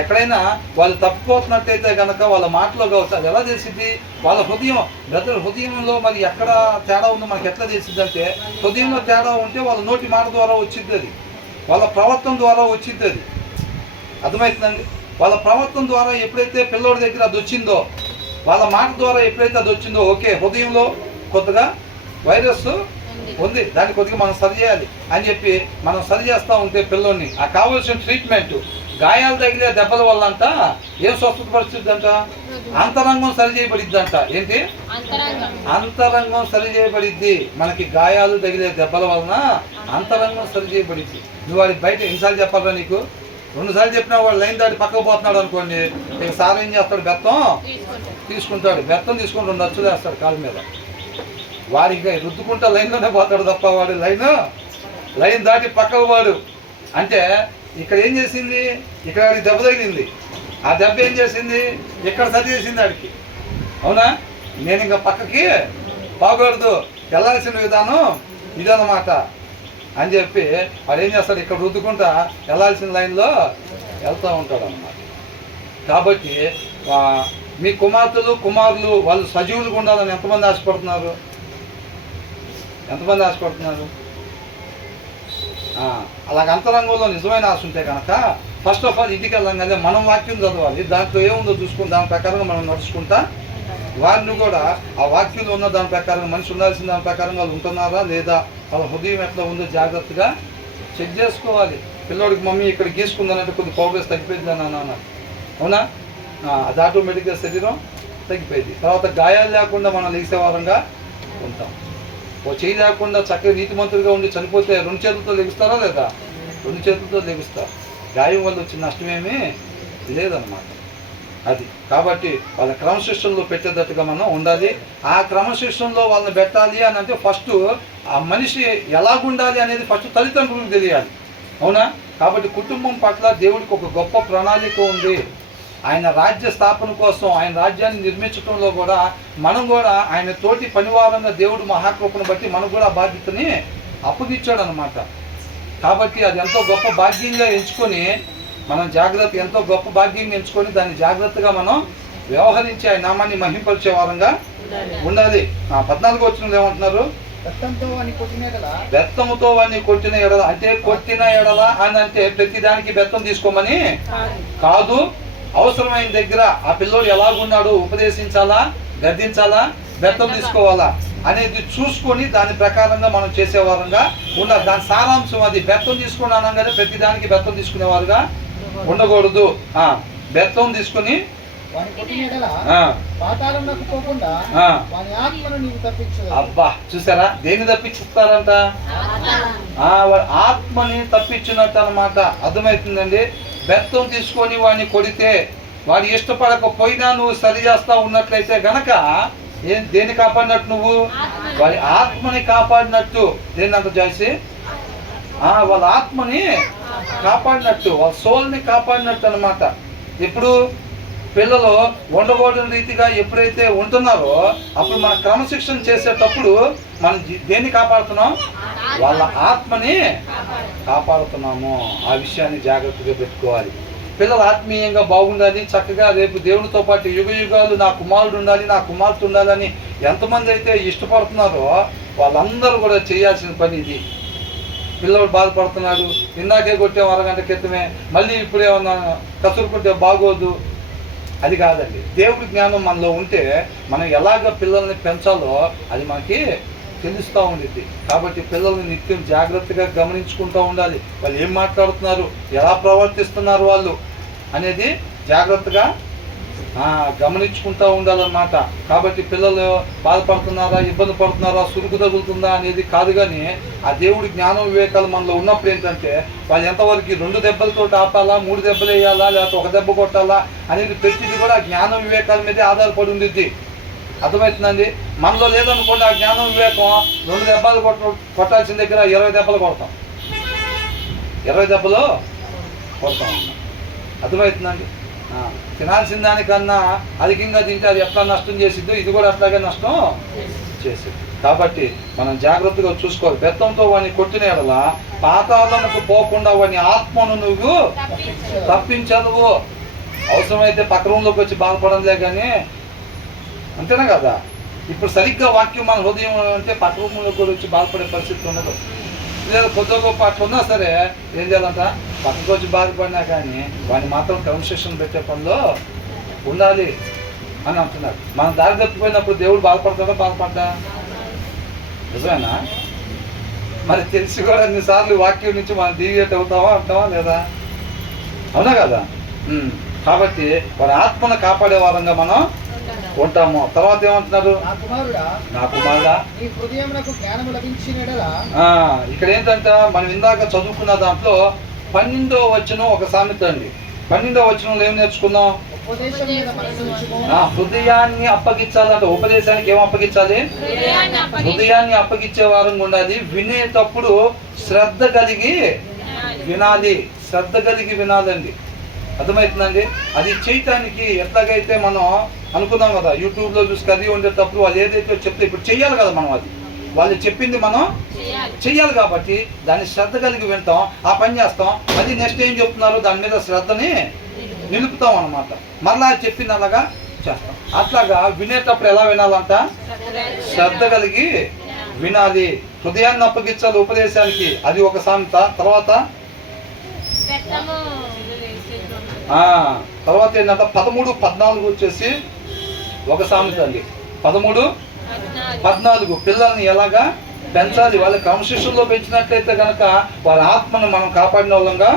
ఎక్కడైనా వాళ్ళు తప్పిపోతున్నట్టయితే కనుక వాళ్ళ మాటలో కావచ్చు, అది ఎలా తెలిసింది? వాళ్ళ హృదయం, బ్రదర్ హృదయంలో మరి ఎక్కడ తేడా ఉందో మనకి ఎట్లా తెలిసింది అంటే, హృదయంలో తేడా ఉంటే వాళ్ళ నోటి మాట ద్వారా వచ్చింది, అది వాళ్ళ ప్రవర్తన ద్వారా వచ్చింది. అది అర్థమవుతుందండి? వాళ్ళ ప్రవర్తన ద్వారా ఎప్పుడైతే పిల్లోడి దగ్గర అది వచ్చిందో, వాళ్ళ మాట ద్వారా ఎప్పుడైతే అది వచ్చిందో, ఓకే హృదయంలో కొత్తగా వైరస్ ఉంది, దాన్ని కొద్దిగా మనం సరి చేయాలి అని చెప్పి మనం సరి చేస్తూ ఉంటే పిల్లోని ఆ కావాల్సిన ట్రీట్మెంట్, గాయాలు తగిలే దెబ్బల వల్ల అంట ఏం స్వస్థత పరిస్థితి అంట? అంతరంగం సరి చేయబడిద్ది అంట. ఏంటి? అంతరంగం సరి చేయబడిద్ది. మనకి గాయాలు తగిలే దెబ్బల వలన అంతరంగం సరి చేయబడిద్ది. నువ్వు వాడికి బయట ఎన్నిసార్లు చెప్పాలా? నీకు 2 సార్లు చెప్పినా వాడు లైన్ దాటి పక్కకు పోతున్నాడు అనుకోండి, ఇక సార్ ఏం చేస్తాడు? బెత్తం తీసుకుంటాడు. బెత్తం తీసుకుని 2 అచ్చులు వేస్తాడు కాళ్ళ మీద. వాడికి రుద్దుకుంటా లైన్లోనే పోతాడు తప్ప వాడు లైన్ దాటి పక్కకు వాడు. అంటే ఇక్కడ ఏం చేసింది? ఇక్కడ వాడికి దెబ్బ తగిలింది. ఆ దెబ్బ ఏం చేసింది? ఇక్కడ సరి చేసింది వాడికి. అవునా? నేను ఇంకా పక్కకి పోకూడదు, వెళ్ళాల్సిన విధానం ఇదన్నమాట అని చెప్పి వాడు ఏం చేస్తాడు? ఇక్కడ రుద్దుకుంటా వెళ్ళాల్సిన లైన్లో వెళ్తూ ఉంటాడు అన్నమాట. కాబట్టి మీ కుమార్తెలు కుమారులు వాళ్ళు సజీవులుగా ఉండాలని ఎంతమంది ఆశపడుతున్నారు? ఎంతమంది ఆశపడుతున్నారు? అలాగ అంతరంగంలో నిజమైన ఆశ ఉంటే కనుక ఫస్ట్ ఆఫ్ ఆల్ ఇంటికి వెళ్ళంగానే మనం వాక్యం చదవాలి, దాంట్లో ఏముందో చూసుకుని దాని ప్రకారంగా మనం నడుచుకుంటా వారిని కూడా ఆ వాక్యంలో ఉన్న దాని ప్రకారంగా మనిషి ఉండాల్సిన దాని ప్రకారంగా వాళ్ళు ఉంటున్నారా లేదా, వాళ్ళ హృదయం ఎట్లా ఉందో జాగ్రత్తగా చెక్ చేసుకోవాలి. పిల్లోడికి మమ్మీ ఇక్కడ గీసుకుందనంటే కొద్ది ప్రోగ్రెస్ తగ్గిపోయింది అని అన్నాను. అవునా? అది ఆటోమేటిక్గా శరీరం తగ్గిపోయింది. తర్వాత గాయాలు లేకుండా మనం లేసే వారంగా ఉంటాం. ఓ చేయి లేకుండా చక్కగా నీతిమంతుడిగా ఉండి చనిపోతే 2 చేతులతో లెగుస్తారా లేదా? 2 చేతులతో లెగుస్తారు. గాయం వల్ల వచ్చిన నష్టమేమీ లేదన్నమాట. అది కాబట్టి వాళ్ళ క్రమశిక్షణలో పెట్టేటట్టుగా మనం ఉండాలి. ఆ క్రమశిక్షణలో వాళ్ళని పెట్టాలి అని అంటే ఫస్ట్ ఆ మనిషి ఎలాగుండాలి అనేది ఫస్ట్ తల్లిదండ్రులకు తెలియాలి. అవునా? కాబట్టి కుటుంబం పట్ల దేవుడికి ఒక గొప్ప ప్రణాళిక ఉంది. ఆయన రాజ్య స్థాపన కోసం, ఆయన రాజ్యాన్ని నిర్మించడంలో కూడా మనం కూడా ఆయన తోటి పనివారంగా దేవుడు మహాకృపను బట్టి మనకు కూడా ఆ బాధ్యతని అప్పగించాడు అనమాట. కాబట్టి అది ఎంతో గొప్ప భాగ్యంగా ఎంచుకొని మనం ఎంతో గొప్ప భాగ్యంగా ఎంచుకొని దాన్ని జాగ్రత్తగా మనం వ్యవహరించి ఆయన నామాన్ని మహింపరిచే వారంగా ఉండాలి. 14వ వచనంలో ఏమంటున్నారు? బెత్తముతో వాడిని కొట్టిన ఎడల, అంటే కొట్టిన ఎడల అని అంటే ప్రతిదానికి బెత్తం తీసుకోమని కాదు, అవసరమైన దగ్గర ఆ పిల్లోడు ఎలాగున్నాడు, ఉపదేశించాలా, గద్దించాలా, బెత్తం తీసుకోవాలా అనేది చూసుకొని దాని ప్రకారంగా మనం చేసేవారంగా ఉండాలి. దాని సారాంశం అది. బెత్తం తీసుకుని అనగానే ప్రతిదానికి బెత్తం తీసుకునేవారుగా ఉండకూడదు. బెత్తం తీసుకుని అబ్బా చూసారా, దేన్ని తప్పించుతారంట? ఆత్మని తప్పించినట్టు అనమాట. అర్థమవుతుందండి? బెత్తం తీసుకొని వాడిని కొడితే వాడు ఇష్టపడకపోయినా నువ్వు సరి చేస్తా ఉన్నట్లయితే గనక దేన్ని కాపాడినట్టు? నువ్వు వాడి ఆత్మని కాపాడినట్టు. దేన్నంత చేసి వాళ్ళ ఆత్మని కాపాడినట్టు, వాళ్ళ సోల్ని కాపాడినట్టు అనమాట. ఇప్పుడు పిల్లలు ఉండకూడని రీతిగా ఎప్పుడైతే ఉంటున్నారో అప్పుడు మన క్రమశిక్షణ చేసేటప్పుడు మనం దేన్ని కాపాడుతున్నాం? వాళ్ళ ఆత్మని కాపాడుతున్నాము. ఆ విషయాన్ని జాగ్రత్తగా పెట్టుకోవాలి. పిల్లలు ఆత్మీయంగా బాగుండాలి, చక్కగా రేపు దేవునితో పాటు యుగ యుగాలు నా కుమారుడు ఉండాలి, నా కుమార్తె ఉండాలని ఎంతమంది అయితే ఇష్టపడుతున్నారో వాళ్ళందరూ కూడా చేయాల్సిన పని ఇది. పిల్లవాడు బాధపడుతున్నాడు, ఇందాకే కొట్టాము అరగంట క్రితమే, మళ్ళీ ఇప్పుడేమన్నా కసురుకుంటే బాగోదు. అది కాదండి. దేవుడి జ్ఞానం మనలో ఉంటే మనం ఎలాగ పిల్లల్ని పెంచాలో అది మనకి తెలుస్తూ ఉండిద్ది. కాబట్టి పిల్లల్ని నిత్యం జాగ్రత్తగా గమనించుకుంటూ ఉండాలి. వాళ్ళు ఏం మాట్లాడుతున్నారు, ఎలా ప్రవర్తిస్తున్నారు వాళ్ళు అనేది జాగ్రత్తగా గమనించుకుంటూ ఉండాలన్నమాట. కాబట్టి పిల్లలు బాధపడుతున్నారా, ఇబ్బంది పడుతున్నారా, సురుకు తగులుతుందా అనేది కాదు. కానీ ఆ దేవుడి జ్ఞానం వివేకాలు మనలో ఉన్నప్పుడు ఏంటంటే వాళ్ళు ఎంతవరకు 2 దెబ్బలతో ఆపాలా, 3 దెబ్బలు వేయాలా, లేకపోతే 1 దెబ్బ కొట్టాలా అనేది ప్రతిదీ కూడా ఆ జ్ఞానం వివేకాల మీదే ఆధారపడి ఉండిద్ది. అర్థమవుతుందండి. మనలో లేదనుకోండి ఆ జ్ఞానం వివేకం 2 దెబ్బలు కొట్టాల్సిన దగ్గర 20 దెబ్బలు కొడతాం, 20 దెబ్బలు కొడతాం. అర్థమవుతుందండి. తినాల్సిన దానికన్నా అధికంగా తింటే అది ఎట్లా నష్టం చేసిద్దో ఇది కూడా అట్లాగే నష్టం చేసిద్ది. కాబట్టి మనం జాగ్రత్తగా చూసుకోవాలి. బెత్తంతో వాడిని కొట్టిన ఎడల పాతాళముకు పోకుండా వాడిని ఆత్మను నువ్వు తప్పించదువు. అవసరమైతే పక్క రూమ్లోకి వచ్చి బాధపడంలే కానీ, అంతేనా కదా. ఇప్పుడు సరిగ్గా వాక్యం మన హృదయం అంటే పక్క రూమ్లోకి కూడా వచ్చి బాధపడే పరిస్థితి ఉండదు. లేదా కొద్ది గొప్ప అట్లా ఉన్నా సరే ఏం చేయాలంట, పక్కకు వచ్చి బాధపడినా కానీ వాడిని మాత్రం క్రమశిక్షణ పెట్టే పనిలో ఉండాలి అని అంటున్నారు. మనం దారి తప్పిపోయినప్పుడు దేవుడు బాధపడతా నిజమేనా? మరి తెలిసి కూడా అన్నిసార్లు వాక్యం నుంచి మనం డీవియేట్ అంటావా లేదా? అవునా కదా. కాబట్టి వారి ఆత్మను కాపాడే వారంగా మనం ఉంటాము. తర్వాత ఏమంటున్నారు, నా కుమారుడా ఇక్కడ ఏంటంటే మనం ఇందాక చదువుకున్న దాంట్లో 12వ వచనం ఒక సామెత అండి. 12వ వచనంలో ఏం నేర్చుకున్నాం, హృదయాన్ని అప్పగించాలంటే. ఉపదేశానికి ఏం అప్పగించాలి, హృదయాన్ని అప్పగించే వారంగా ఉండాలి. వినేటప్పుడు శ్రద్ధ కలిగి వినాలి, శ్రద్ధ కలిగి వినాలండి. అర్థమవుతుందండి. అది చేయటానికి ఎట్లాగైతే మనం అనుకున్నాం కదా, యూట్యూబ్లో చూసి కర్రీ వండేటప్పుడు వాళ్ళు ఏదైతే చెప్తే ఇప్పుడు చెయ్యాలి కదా మనం, అది వాళ్ళు చెప్పింది మనం చెయ్యాలి. కాబట్టి దాన్ని శ్రద్ధ కలిగి వింటాం, ఆ పని చేస్తాం. అది నెక్స్ట్ ఏం చెప్తున్నారు దాని మీద శ్రద్ధని నిలుపుతాం అన్నమాట. మరలా చెప్పింది అలాగా చేస్తాం. అట్లాగా వినేటప్పుడు ఎలా వినాలంట, శ్రద్ధ కలిగి వినాలి. హృదయాన్ని అప్పగించాలి ఉపదేశానికి, అది ఒక సామెత. తర్వాత ఏంటంటే 13-14 వచ్చేసి ఒక సామెత అండి. 13-14 పిల్లల్ని ఎలాగా పెంచాలి, వాళ్ళ క్రమశిక్షణలో పెంచినట్లయితే కనుక వాళ్ళ ఆత్మను మనం కాపాడిన వాళ్ళంగా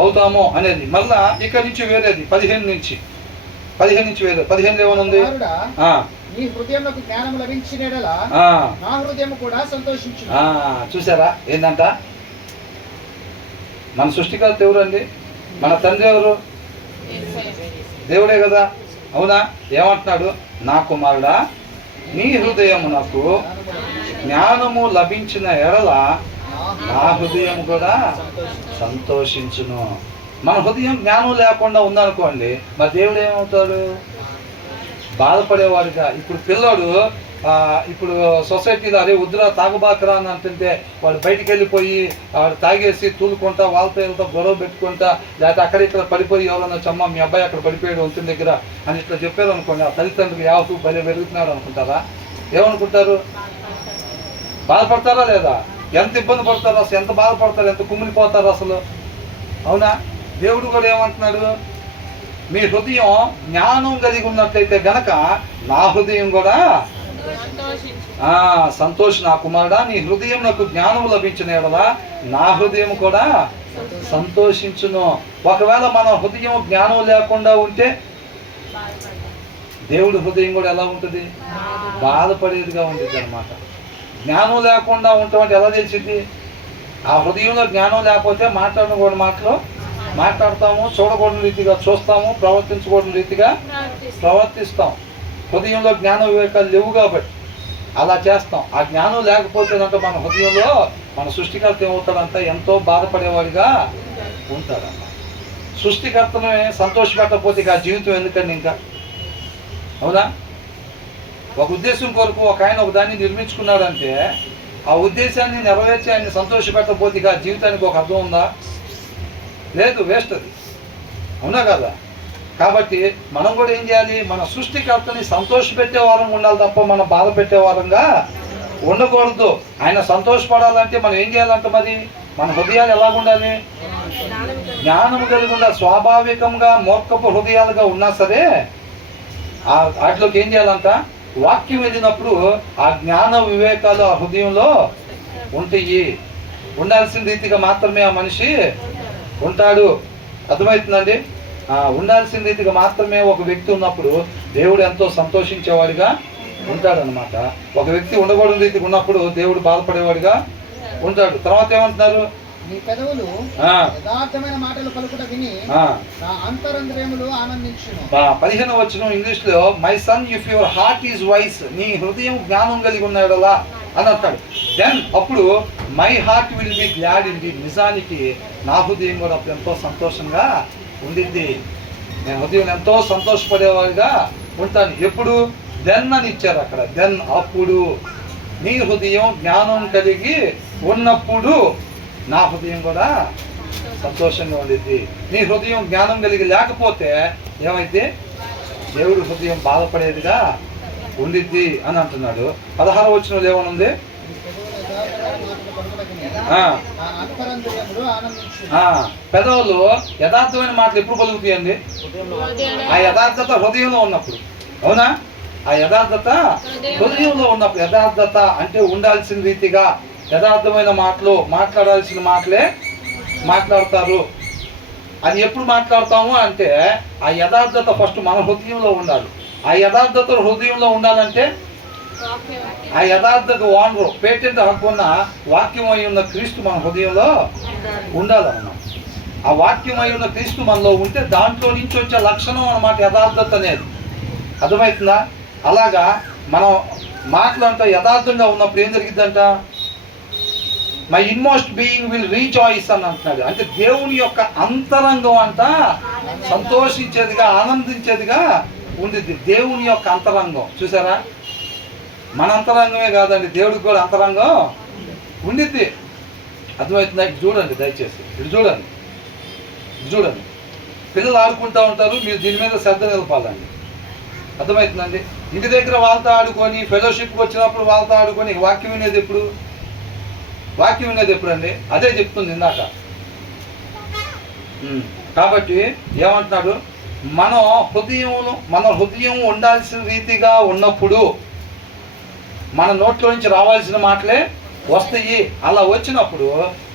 అవుతాము అనేది. మళ్ళా ఇక్కడ నుంచి వేరేది 15 నుంచి వేరే 15 ఏమనుంది, చూసారా ఏంటంట, మన సృష్టికర్త ఎవరండి, మన తండ్రి ఎవరు, దేవుడే కదా. అవునా. ఏమంటున్నాడు, నా కుమారుడా నీ హృదయమునకు జ్ఞానము లభించిన ఎడల నా హృదయం కూడా సంతోషించును. మన హృదయం జ్ఞానం లేకుండా ఉందనుకోండి, మరి దేవుడు ఏమవుతాడు, బాధపడేవాడుగా. ఇప్పుడు పిల్లోడు ఇప్పుడు సొసైటీలో అరే వద్దురా తాగుబాకరా అని అంటుంటే వాడు బయటికి వెళ్ళిపోయి వాడు తాగేసి తూలుకుంటా వాళ్ళతో వెళ్తా గొడవ పెట్టుకుంటా, లేకపోతే అక్కడిక్కడ పడిపోయి ఎవరన్నా చమ్మ మీ అబ్బాయి అక్కడ పడిపోయాడు వంతుని దగ్గర అని ఇట్లా చెప్పారు అనుకోండి, ఆ తల్లిదండ్రులు యావతూ భలే పెరుగుతున్నాడు అనుకుంటారా, ఏమనుకుంటారు, బాధపడతారా లేదా, ఎంత ఇబ్బంది పడతారు అసలు, ఎంత బాధపడతారు, ఎంత కుమిలిపోతారు అసలు. అవునా. దేవుడు కూడా ఏమంటున్నాడు, మీ హృదయం జ్ఞానం కలిగి ఉన్నట్లయితే గనక నా హృదయం కూడా సంతోషి. నా కుమారుడా నీ హృదయం నాకు జ్ఞానం లభించిన ఎడల నా హృదయం కూడా సంతోషించును. ఒకవేళ మన హృదయం జ్ఞానం లేకుండా ఉంటే దేవుడి హృదయం కూడా ఎలా ఉంటుంది, బాధపడేదిగా ఉంటుంది అన్నమాట. జ్ఞానం లేకుండా ఉంటామంటే ఎలా తెలిసింది, ఆ హృదయంలో జ్ఞానం లేకపోతే మాట్లాడకూడని మాటలు మాట్లాడతాము, చూడకూడని రీతిగా చూస్తాము, ప్రవర్తించకూడని రీతిగా ప్రవర్తిస్తాం. హృదయంలో జ్ఞాన వివేకాలు లేవు కాబట్టి అలా చేస్తాం. ఆ జ్ఞానం లేకపోతేనంటే మన హృదయంలో మన సృష్టికర్త ఏమవుతాడంట, ఎంతో బాధపడేవాడిగా ఉంటాడన్న. సృష్టికర్తనే సంతోషపెట్టకపోతే ఇక జీవితం ఎందుకండి ఇంకా. అవునా. ఒక ఉద్దేశం కొరకు ఒక ఆయన ఒక దాన్ని నిర్మించుకున్నాడంటే ఆ ఉద్దేశాన్ని నెరవేర్చి ఆయన్ని సంతోషపెట్టకపోతే ఇక జీవితానికి ఒక అర్థం ఉందా, లేదు, వేస్ట్ అది. అవునా కదా. కాబట్టి మనం కూడా ఏం చేయాలి, మన సృష్టికర్తని సంతోషపెట్టే వారం ఉండాలి తప్ప మనం బాధ పెట్టే వారంగా ఉండకూడదు. ఆయన సంతోషపడాలంటే మనం ఏం చేయాలంట, మరి మన హృదయాలు ఎలా ఉండాలి? జ్ఞానం కలిగి ఉండాలి. స్వాభావికంగా మూర్ఖపు హృదయాలుగా ఉన్నా సరే వాటిలోకి ఏం చేయాలంట? వాక్యం వెళ్ళినప్పుడు ఆ జ్ఞాన వివేకాలు ఆ హృదయంలో ఉంటాయి. ఉండాల్సిన రీతిగా మాత్రమే ఆ మనిషి ఉంటాడు. అర్థమవుతుందండి? ఉండాల్సిన రీతిగా మాత్రమే ఒక వ్యక్తి ఉన్నప్పుడు దేవుడు ఎంతో సంతోషించేవాడిగా ఉంటాడనమాట. ఒక వ్యక్తి ఉండకూడని రీతిగా ఉన్నప్పుడు దేవుడు బాధపడేవాడిగా ఉంటాడు. తర్వాత ఏమంటున్నారు? నీ పెదవులు యథార్థమైన మాటలు పలుకుట విని నా అంతరంద్రియములు ఆనందించును. 15వ వచనం ఇంగ్లీష్ లో, my son if your heart is wise, నీ హృదయం జ్ఞానం కలిగి ఉన్నాడలా అని అంటాడు. దెన్ అప్పుడు my heart will be glad indeed. నిజానికి నా హృదయం కూడా అప్పుడు ఎంతో సంతోషంగా ఉండింది. నేను హృదయం ఎంతో సంతోషపడేవాడిగా ఉంటాను. ఎప్పుడు? దెన్ అని ఇచ్చారు అక్కడ. దెన్ అప్పుడు నీ హృదయం జ్ఞానం కలిగి ఉన్నప్పుడు నా హృదయం కూడా సంతోషంగా ఉండిద్ది. నీ హృదయం జ్ఞానం కలిగి లేకపోతే ఏమైతే దేవుడి హృదయం బాధపడేదిగా ఉండిద్ది అని అంటున్నాడు. 16వ వచనంలో ఏమనుంది? పెదవులు యథార్థమైన మాటలు ఎప్పుడు పలుకుతాయండి? ఆ యథార్థత హృదయంలో ఉన్నప్పుడు. అవునా? ఆ యథార్థత హృదయంలో ఉన్నప్పుడు. యథార్థత అంటే ఉండాల్సిన రీతిగా యథార్థమైన మాటలు, మాట్లాడాల్సిన మాటలే మాట్లాడతారు. అది ఎప్పుడు మాట్లాడతాము అంటే ఆ యథార్థత ఫస్ట్ మన హృదయంలో ఉండాలి. ఆ యథార్థత హృదయంలో ఉండాలంటే ఆ యథార్థకు ఓనరు, పేటెంట్ హక్కున్న వాక్యమై ఉన్న క్రీస్తు మన హృదయంలో ఉండాలన్నమాట. ఆ వాక్యమై ఉన్న క్రీస్తు మనలో ఉంటే దాంట్లో నుంచి వచ్చే లక్షణం అన్నమాట యథార్థత అనేది. అర్థమవుతుందా? అలాగా మనం మాటలంతా యథార్థంగా ఉన్నప్పుడు ఏం జరిగిద్దంట? My inmost being will rejoice అని అంటున్నాడు. అంటే దేవుని యొక్క అంతరంగం అంట సంతోషించేదిగా, ఆనందించేదిగా ఉండిద్ది. దేవుని యొక్క అంతరంగం చూసారా? మన అంతరంగమే కాదండి, దేవుడికి కూడా అంతరంగం ఉండిద్ది. అర్థమవుతుందా? ఇటు చూడండి, దయచేసి ఇటు చూడండి, ఇటు చూడండి. పిల్లలు ఆడుకుంటూ ఉంటారు, మీరు దీని మీద శ్రద్ధ నిలపాలండి. అర్థమవుతుందండి? ఇంటి దగ్గర వాళ్ళతో ఆడుకొని, ఫెలోషిప్కి వచ్చినప్పుడు వాళ్ళతో ఆడుకొని, వాక్యం వినేది ఎప్పుడు? వాక్యం వినేది ఎప్పుడు అండి? అదే చెప్తుంది ఇందాక. కాబట్టి ఏమంటున్నాడు? మన హృదయం ఉండాల్సిన రీతిగా ఉన్నప్పుడు మన నోట్లో నుంచి రావాల్సిన మాటలే వస్తాయి. అలా వచ్చినప్పుడు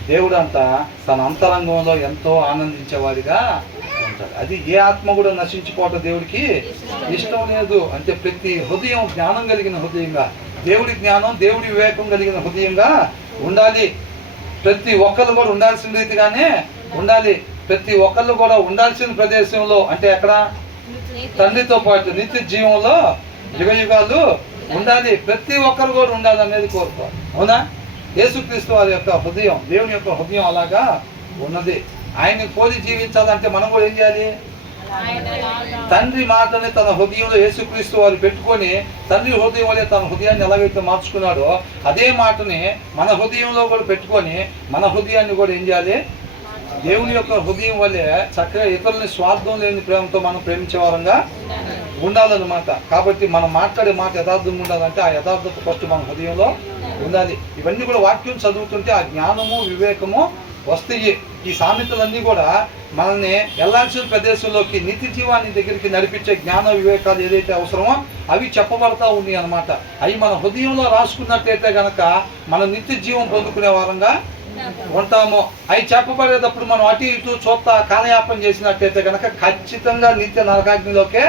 దేవుడు అంతా తన అంతరంగంలో ఎంతో ఆనందించేవాడిగా ఉంటాడు. అది ఏ ఆత్మ కూడా నశించిపోవటం దేవుడికి ఇష్టం లేదు. అంటే ప్రతి హృదయం జ్ఞానం కలిగిన హృదయంగా, దేవుడి జ్ఞానం, దేవుడి వివేకం కలిగిన హృదయంగా ఉండాలి. ప్రతి ఒక్కళ్ళు కూడా ఉండాల్సిన రీతిగానే ఉండాలి. ప్రతి ఒక్కళ్ళు కూడా ఉండాల్సిన ప్రదేశంలో, అంటే ఎక్కడ? తండ్రితో పాటు నిత్య జీవంలో యుగయుగాలు ఉండాలి. ప్రతి ఒక్కరు కూడా ఉండాలనేది కోరుతారు. అవునా? యేసుక్రీస్తు వారి యొక్క హృదయం, దేవుని యొక్క హృదయం అలాగా ఉన్నది. ఆయన్ని పోలి జీవించాలంటే మనం కూడా ఏం చేయాలి? తండ్రి మాటని తన హృదయంలో యేసుక్రీస్తు వారు పెట్టుకొని, తండ్రి హృదయం వల్లే తన హృదయాన్ని ఎలాగైతే మార్చుకున్నాడో అదే మాటని మన హృదయంలో కూడా పెట్టుకొని మన హృదయాన్ని కూడా ఏం చేయాలి? దేవుని యొక్క హృదయం వల్లే చక్కగా ఇతరులని స్వార్థం లేని ప్రేమతో మనం ప్రేమించే వారంగా ఉండాలన్నమాట. కాబట్టి మనం మాట్లాడే మాట యథార్థంగా ఉండాలంటే ఆ యథార్థత ఫస్ట్ మన హృదయంలో ఉండాలి. ఇవన్నీ కూడా వాక్యం చదువుతుంటే ఆ జ్ఞానము, వివేకము వస్తాయి. ఈ సామెతలన్నీ కూడా మనల్ని వెళ్ళాల్సిన ప్రదేశంలోకి, నిత్య జీవాన్ని దగ్గరికి నడిపించే జ్ఞాన వివేకాలు ఏదైతే అవసరమో అవి చెప్పబడతా ఉన్నాయి అన్నమాట. అవి మన హృదయంలో రాసుకున్నట్టయితే కనుక మనం నిత్య జీవం పొందుకునే వారంగా ఉంటాము. అవి చెప్పబడేటప్పుడు మనం అటు ఇటు చూస్తా కాలయాపన చేసినట్టయితే కనుక ఖచ్చితంగా నిత్య నరకాగ్నిలోకే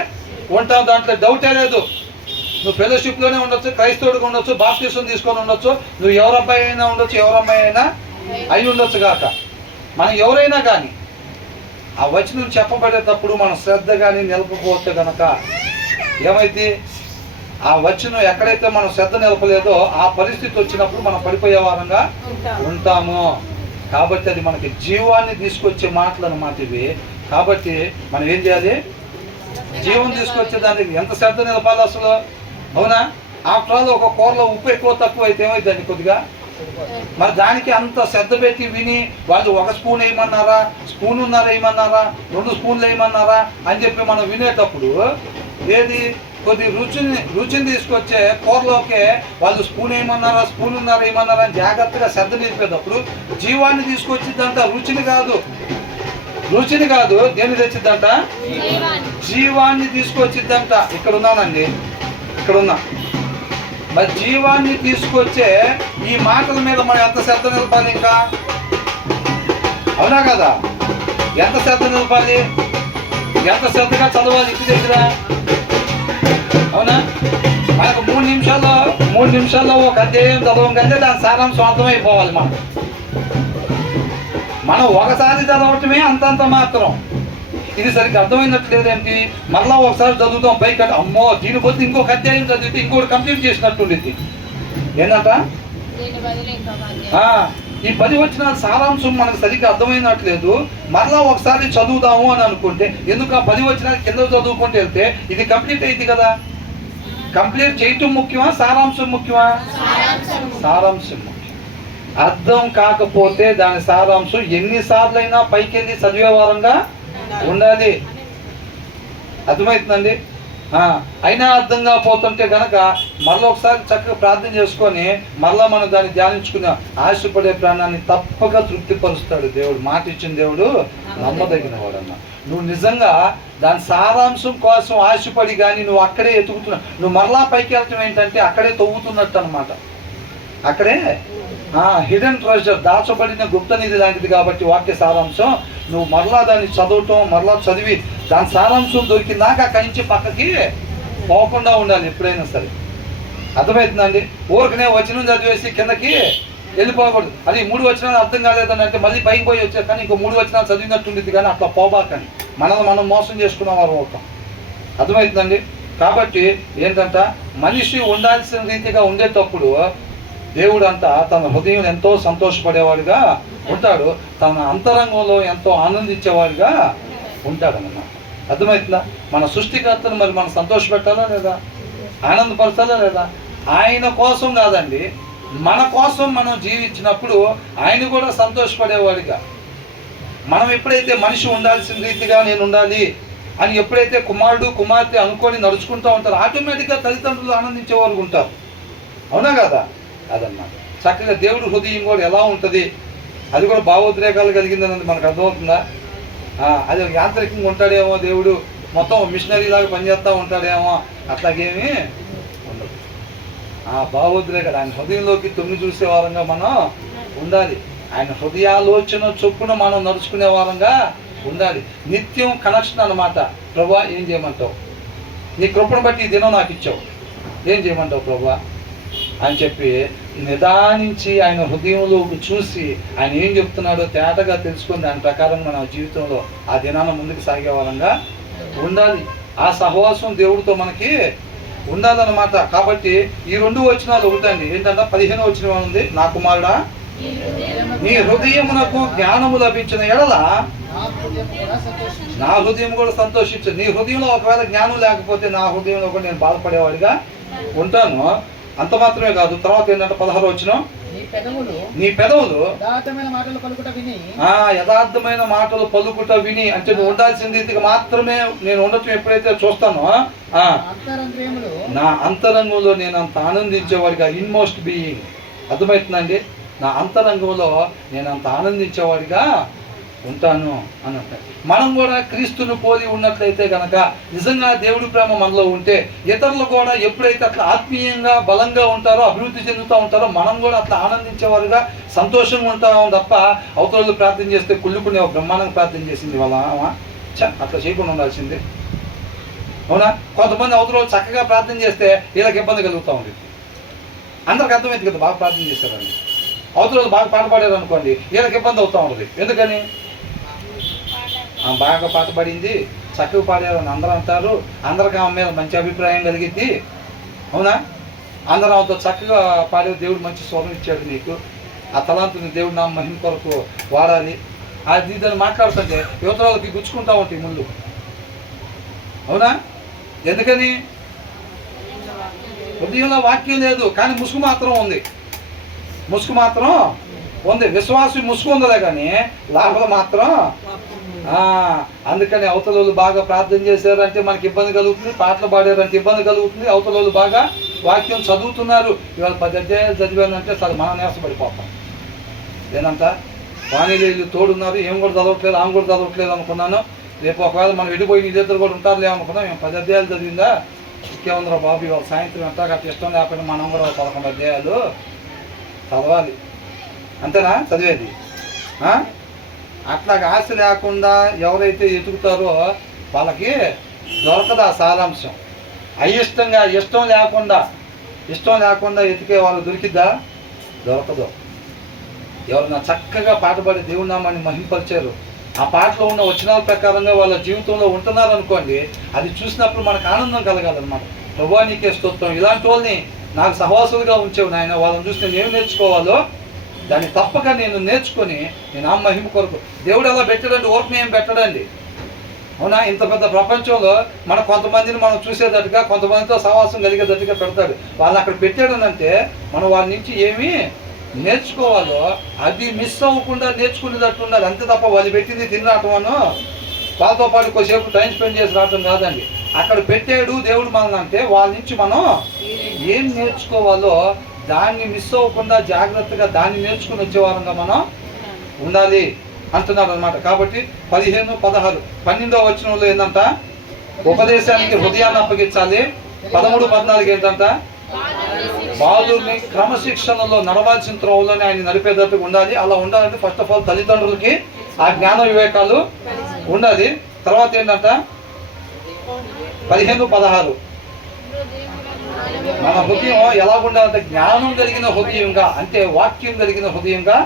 ఉంటాం. దాంట్లో డౌటే లేదు. నువ్వు ఫెలోషిప్లోనే ఉండొచ్చు, క్రైస్తవుడిగా ఉండొచ్చు, బాప్టిజం తీసుకొని ఉండొచ్చు, నువ్వు ఎవరబ్బాయి అయినా ఉండొచ్చు, ఎవరమ్మాయి అయినా అయి ఉండొచ్చు కాక, మనం ఎవరైనా కానీ ఆ వచనం చెప్పబడేటప్పుడు మనం శ్రద్ధ కానీ నిలపకపోతే కనుక ఏమైతే ఆ వచనం ఎక్కడైతే మనం శ్రద్ధ నిలపలేదో ఆ పరిస్థితి వచ్చినప్పుడు మనం పడిపోయే వారంగా ఉంటాము. కాబట్టి అది మనకి జీవాన్ని తీసుకొచ్చే మాటలు అన్నమాట ఇవి. కాబట్టి మనం ఏం చేయాలి? జీవం తీసుకొచ్చే దానికి ఎంత శ్రద్ధ నిలపాలి అసలు? అవునా? ఆఫ్టర్ ఆల్ ఒక కూరలో ఉప్పు ఎక్కువ తక్కువ అయితే ఏమైందండి కొద్దిగా? మరి దానికి అంత శ్రద్ధ పెట్టి విని వాళ్ళు 1 స్పూన్ వేయమన్నారా, స్పూనున్నర వేయమన్నారా, 2 స్పూన్లు వేయమన్నారా అని చెప్పి మనం వినేటప్పుడు ఏది కొద్ది రుచిని తీసుకొచ్చే కూరలోకే వాళ్ళు స్పూన్ ఏమన్నారా స్పూన్ ఉన్నారా ఏమన్నారా అని జాగ్రత్తగా శ్రద్ధ నిలిపేటప్పుడు జీవాన్ని తీసుకొచ్చిద్దంట, రుచిని కాదు. దేన్ని తెచ్చిద్దంట? జీవాన్ని తీసుకొచ్చిద్దంట. ఇక్కడ ఉన్నా మరి జీవాన్ని తీసుకొచ్చే ఈ మాటల మీద మనం ఎంత శ్రద్ధ నిలపాలి? ఇంకా అవునా కదా? ఎంత శ్రద్ధ నిలపాలి? ఎంత శ్రద్ధగా చదవాలి ఇంటి దగ్గర? అవునా? మనకు 3 నిమిషాల్లో ఒక అధ్యాయం చదవం కంటే దాని సారాంశం అర్థమైపోవాలి. మనం ఒకసారి చదవటమే అంతంత మాత్రం. ఇది సరిగ్గా అర్థమైనట్లేదేంటి? మళ్ళా ఒకసారి చదువుతాం పైకి, అమ్మో దీని కొద్ది ఇంకొక అధ్యాయం చదివితే ఇంకోటి కంప్లీట్ చేసినట్టుండిద్ది. ఏంటంట? ఈ 10 వచనాల సారాంశం మనకు సరిగ్గా అర్థమైనట్లేదు, మరలా ఒకసారి చదువుదాము అని అనుకుంటే, ఎందుకు ఆ 10 వచనాలు కింద చదువుకుంటూ వెళ్తే ఇది కంప్లీట్ అయింది కదా. కంప్లీట్ చేయటం ముఖ్యమా, సారాంశం ముఖ్యమా? సారాంశం ముఖ్యం. అర్థం కాకపోతే దాని సారాంశం ఎన్నిసార్లు అయినా పైకెళ్ళి చదివే వారంగా ఉండాలి. అర్థమవుతుందండి? అయినా అర్థం కాకపోతుంటే కనుక మరలా ఒకసారి చక్కగా ప్రార్థన చేసుకొని మరలా మనం దాన్ని ధ్యానించుకుని ఆశపడే ప్రాణాన్ని తప్పక తృప్తిపరుస్తాడు దేవుడు. మాట ఇచ్చిన దేవుడు నమ్మదగిన వాడన్న. నువ్వు నిజంగా దాని సారాంశం కోసం ఆశపడి కానీ నువ్వు అక్కడే ఎతుకుతున్నావు. నువ్వు మరలా పైకి వెళ్ళటం ఏంటంటే అక్కడే తవ్వుతున్నట్టు అనమాట. అక్కడే హిడెన్ ట్రెజర్, దాచబడిన గుప్త నిధి లాంటిది కాబట్టి వాక్య సారాంశం. నువ్వు మరలా దాన్ని చదవటం, మరలా చదివి దాని సారాంశం దొరికిందాక అక్కడి నుంచి పక్కకి పోకుండా ఉండాలి ఎప్పుడైనా సరే. అర్థమవుతుందండి? ఊరికనే వచనం చదివేసి కిందకి వెళ్ళిపోకూడదు. అది 3 వచనాలు అర్థం కాలేదని అంటే మళ్ళీ పైకి పోయి వచ్చారు కానీ ఇంకో 3 వచనాలు చదివినట్టుండిద్ది, కానీ అట్లా పోబాకండి. మనం మోసం చేసుకున్న వారు అవుతాం. అర్థమవుతుందండి? కాబట్టి ఏంటంట, మనిషి ఉండాల్సిన రీతిగా ఉండేటప్పుడు దేవుడు అంతా తన హృదయం ఎంతో సంతోషపడేవాడిగా ఉంటాడు, తన అంతరంగంలో ఎంతో ఆనందించేవాడిగా ఉంటాడన్నమాట. అర్థమవుతుందా? మన సృష్టికర్తను మరి మనం సంతోషపెట్టాలా లేదా? ఆనందపరచాలా లేదా? ఆయన కోసం కాదండి, మన కోసం మనం జీవించినప్పుడు ఆయన కూడా సంతోషపడేవాడిగా. మనం ఎప్పుడైతే మనిషి ఉండాల్సిన రీతిగా నేను ఉండాలి అని ఎప్పుడైతే కుమారుడు కుమార్తె అనుకొని నడుచుకుంటూ ఉంటారో ఆటోమేటిక్గా తల్లిదండ్రులు ఆనందించేవారు ఉంటారు. అవునా కదా? అదన్నమాట. చక్కగా దేవుడు హృదయం కూడా ఎలా ఉంటుంది, అది కూడా భావోద్రేకాలు కలిగిందన్నది మనకు అర్థమవుతుందా? అది యాంత్రికంగా ఉంటాడేమో దేవుడు, మొత్తం మిషనరీ లాగా పనిచేస్తూ ఉంటాడేమో, అట్లాగేమీ ఉండదు. భావోద్రేకాలు ఆయన హృదయంలోకి తొంగి చూసే వారంగా మనం ఉండాలి. ఆయన హృదయాలోచన చొప్పున మనం నడుచుకునే వారంగా ఉండాలి. నిత్యం కనెక్షన్ అన్నమాట. ప్రభా ఏం చేయమంటావు? నీ కృపను బట్టి ఈ దినం నాకు ఇచ్చావు, ఏం చేయమంటావు ప్రభా అని చెప్పి నిదానించి ఆయన హృదయంలోకి చూసి ఆయన ఏం చెప్తున్నాడో తేటగా తెలుసుకొని దాని ప్రకారం మన జీవితంలో ఆ దినాన ముందుకు సాగే వారంగా ఉండాలి. ఆ సహవాసం దేవుడితో మనకి ఉండాలన్నమాట. కాబట్టి ఈ 2 వచనాలు ఒకటండి. ఏంటంటే 15వ వచనం ఉంది, నా కుమారుడా నీ హృదయమునకు జ్ఞానము లభించిన ఎడల నా హృదయం కూడా సంతోషించు. నీ హృదయంలో ఒకవేళ జ్ఞానం లేకపోతే నా హృదయంలో కూడా నేను బాధపడేవాడిగా ఉంటాను. అంత మాత్రమే కాదు, తర్వాత ఏంటంటే 16వ వచనం, నీ పెదవులు యథార్థమైన మాటలు పలుకుట విని, అంటే నువ్వు ఉండాల్సిన రీతిగా మాత్రమే నేను ఉండటం ఎప్పుడైతే చూస్తానో నా అంతరంగంలో నేను అంత ఆనందించేవాడిగా, ఇన్మోస్ట్ బీయింగ్. అర్థమవుతుందండి? నా అంతరంగంలో నేను అంత ఆనందించేవాడిగా ఉంటాను అని అంటారు. మనం కూడా క్రీస్తును పోలి ఉన్నట్లయితే కనుక, నిజంగా దేవుడి ప్రేమ మనలో ఉంటే ఇతరులు కూడా ఎప్పుడైతే అట్లా ఆత్మీయంగా బలంగా ఉంటారో, అభివృద్ధి చెందుతూ ఉంటారో, మనం కూడా అట్లా ఆనందించేవారుగా సంతోషంగా ఉంటాం తప్ప అవతల ప్రార్థన చేస్తే కుళ్ళుకునే బ్రహ్మాండంగా ప్రార్థన చేసింది వాళ్ళ అట్లా చేయకుండా ఉండాల్సింది. అవునా? కొంతమంది అవతల చక్కగా ప్రార్థన చేస్తే వీళ్ళకి ఇబ్బంది కలుగుతూ ఉంది. అందరికి అర్థమైంది కదా బాగా ప్రార్థన చేశారని. అవతల బాగా పాట పాడారు అనుకోండి, వీళ్ళకి ఇబ్బంది అవుతూ ఉంటుంది. ఎందుకని? బాగా పాట పాడింది, చక్కగా పాడారని అందరూ అంటారు, అందరికి ఆమె మీద మంచి అభిప్రాయం కలిగిద్ది. అవునా? అందరూ ఆమెతో చక్కగా పాడే, దేవుడు మంచి స్వరం ఇచ్చాడు నీకు, ఆ తలాంతుని దేవుడు నా మహిమ కొరకు వాడాలి అది దాన్ని మాట్లాడుతుంటే యువతరాలకి గుచ్చుకుంటా ఉంటాయి ముందు. అవునా? ఎందుకని? హృదయంలో వాక్యం లేదు, కానీ ముసుగు మాత్రం ఉంది. ముసుగు మాత్రం ఉంది. విశ్వాసం ముసుగు ఉందలే కానీ లోపల మాత్రం అందుకని అవతల బాగా ప్రార్థన చేశారంటే మనకి ఇబ్బంది కలుగుతుంది, పాటలు పాడారంటే ఇబ్బంది కలుగుతుంది. అవతల బాగా వాక్యం చదువుతున్నారు, ఇవాళ 10 అధ్యాయాలు చదివానంటే సరే మనం నేర్చబడిపోతాం. ఏనంత వాణిలీలు తోడున్నారు, ఏం కూడా చదవట్లేదు, ఆమె కూడా చదవట్లేదు అనుకున్నాను. రేపు ఒకవేళ మనం వెళ్ళిపోయి నీ ఇద్దరు కూడా ఉంటారులే అనుకున్నాం. మేము 10 అధ్యాయాలు చదివిందా, ఇంకేముందిరా బాబు ఇవాళ సాయంత్రం ఎంత గట్ట ఇష్టం లేకపోయినా మనం కూడా 11 అధ్యాయాలు చదవాలి. అంతేనా చదివేది? అట్లాగ ఆశ లేకుండా ఎవరైతే ఎతుకుతారో వాళ్ళకి దొరకదు ఆ సారాంశం. అయిష్టంగా ఇష్టం లేకుండా ఎతికే వాళ్ళు దొరికిద్దా? దొరకదు. ఎవరన్నా చక్కగా పాట పాడి దేవుడి నామాన్ని మహింపరిచారు, ఆ పాటలో ఉన్న వచనాల ప్రకారంగా వాళ్ళ జీవితంలో ఉంటున్నారు అనుకోండి, అది చూసినప్పుడు మనకు ఆనందం కలగాలన్నమాట. ప్రభువా నీకే స్తోత్రం, ఇలాంటి వాళ్ళని నాకు సహవాసులుగా ఉంచేవు నాయన, వాళ్ళని చూసి నేను ఏం నేర్చుకోవాలో దాన్ని తప్పక నేను నేర్చుకొని నేను ఆ మహిమ కొరకు. దేవుడు అలా పెట్టాడండి, ఊరికి ఏం పెట్టడండి. అవునా? ఇంత పెద్ద ప్రపంచంలో మన కొంతమందిని మనం చూసేటట్టుగా, కొంతమందితో సహవాసం కలిగేటట్టుగా పెడతాడు. వాళ్ళని అక్కడ పెట్టాడనంటే మనం వాళ్ళ నుంచి ఏమీ నేర్చుకోవాలో అది మిస్ అవ్వకుండా నేర్చుకునేటట్టు ఉండాలి. అంతే తప్ప వాళ్ళు పెట్టింది తిని రావటమనో వాళ్ళతో పాటు కొద్దిసేపు టైం స్పెండ్ చేసి రావటం కాదండి. అక్కడ పెట్టాడు దేవుడు మనల్ని అంటే వాళ్ళ నుంచి మనం ఏం నేర్చుకోవాలో దాన్ని మిస్ అవ్వకుండా జాగ్రత్తగా దాన్ని నేర్చుకుని వచ్చేవారంగా మనం ఉండాలి అంటున్నారు అనమాట. కాబట్టి 15, 16, 12వ వచనంలో ఏంటంట, ఉపదేశానికి హృదయాన్ని అప్పగించాలి. 13, 14 ఏంటంట, బాలుని క్రమశిక్షణలో నడవాల్సిన త్రోవలోనే ఆయన నడిపేటట్టుగా ఉండాలి. అలా ఉండాలంటే ఫస్ట్ ఆఫ్ ఆల్ తల్లిదండ్రులకి ఆ జ్ఞాన వివేకాలు ఉండాలి. తర్వాత ఏంటంట 15, 16 మన హృదయం ఎలా ఉండాలంటే జ్ఞానం కలిగిన హృదయంగా, అంటే వాక్యం కలిగిన హృదయంగా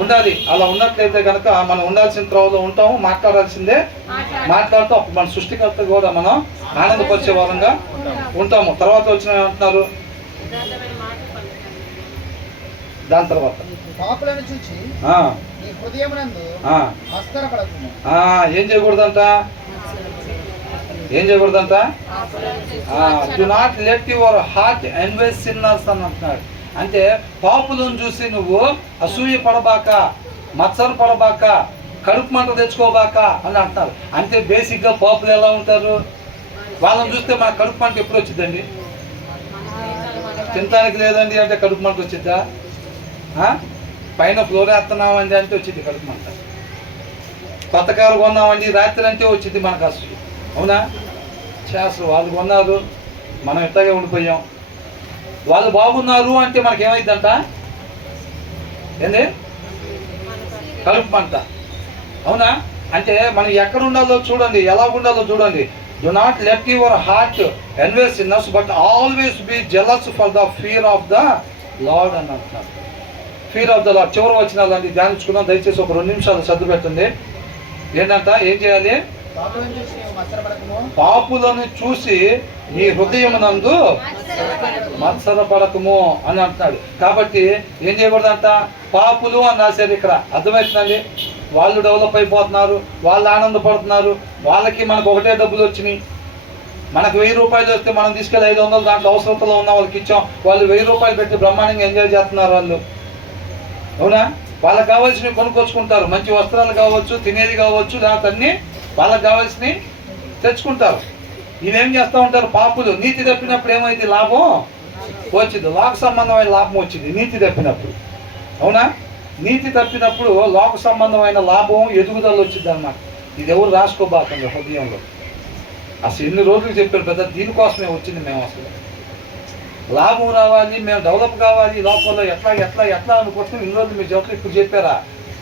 ఉండాలి. అలా ఉన్నట్లయితే కనుక మనం ఉండాల్సిన త్రోవలో ఉంటాము, మాట్లాడాల్సిందే మాట్లాడుతూ అప్పుడు మన సృష్టికర్త కూడా మనం ఆనందపరిచే వారంగా ఉంటాము. తర్వాత వచ్చిన ఏమంటున్నారు, దాని తర్వాత పాపులను చూచి నీ హృదయమునందు ఆశ్చర్యపడకుము. ఏం చేయకూడదంట, do not let your heart envy sinners అని అంటున్నాడు. అంటే పాపులను చూసి నువ్వు అసూయ పడబాక, మత్సర పడబాక, కడుపు మంట తెచ్చుకోబాక అని అంటున్నారు. అంటే బేసిక్గా పాపులు ఎలా ఉంటారు, వాళ్ళని చూస్తే మన కడుపు మంట ఎప్పుడు వచ్చిందండి? తినటానికి లేదండి అంటే కడుపు మంట వచ్చిద్దా? పైన ఫ్లోర్ వేస్తున్నామండి అంటే వచ్చింది కడుపు మంట. కొత్త కారు కొన్నామండి రాత్రి అంటే వచ్చింది మనకు అసలు. అవునా? అసలు వాళ్ళు కొన్నారు, మనం ఇట్లాగే ఉండిపోయాం. వాళ్ళు బాగున్నారు అంటే మనకేమైందంట, ఏంది? కడుపు మంట. అవునా? అంటే మనం ఎక్కడ ఉండాలో చూడండి, ఎలా ఉండాలో చూడండి. Do not let your heart envy sinners but always be jealous for the fear of the Lord అని అంటున్నారు. ఫియర్ ఆఫ్ ద లార్డ్ చివరి వచనాలండి ధ్యానించుకున్నాం. దయచేసి ఒక 2 నిమిషాలు సర్దు పెట్టండి. ఏంటంట, ఏం చేయాలి? పాపులను చూసి నీ హృదయమునందు మత్సరపడకము అని అంటున్నాడు. కాబట్టి ఏం చేయకూడదంట, పాపులు అని రాశారు ఇక్కడ. అర్థమవుతుందండి? వాళ్ళు డెవలప్ అయిపోతున్నారు, వాళ్ళు ఆనందపడుతున్నారు, వాళ్ళకి మనకు ఒకటే డబ్బులు వచ్చినాయి. మనకు 1000 రూపాయలు వస్తే మనం తీసుకెళ్ళి 500 దాంట్లో అవసరతలో ఉన్న వాళ్ళకి ఇచ్చాం. వాళ్ళు 1000 రూపాయలు పెట్టి బ్రహ్మాండంగా ఎంజాయ్ చేస్తున్నారు వాళ్ళు. అవునా? వాళ్ళకి కావాల్సినవి కొనుక్కొచ్చుకుంటారు, మంచి వస్త్రాలు కావచ్చు, తినేది కావచ్చు, లేకపోతే అన్నీ వాళ్ళకి కావాల్సినవి తెచ్చుకుంటారు. ఇవేం చేస్తూ ఉంటారు పాపులు? నీతి తప్పినప్పుడు ఏమైంది? లాభం వచ్చింది, లోక సంబంధమైన లాభం వచ్చింది నీతి తప్పినప్పుడు. అవునా? నీతి తప్పినప్పుడు లోక సంబంధమైన లాభం, ఎదుగుదల వచ్చింది అన్నమాట. ఇది ఎవరు రాసుకోబాకండి హృదయంలో. అసలు ఎన్ని రోజులు చెప్పారు పెద్ద, దీనికోసమే వచ్చింది. మేము అసలు లాభం రావాలి, మేము డెవలప్ కావాలి లోపల, ఎట్లా అనుకుంటున్నాం. ఇన్ని రోజులు మీ జోట్లు ఇప్పుడు చెప్పారా?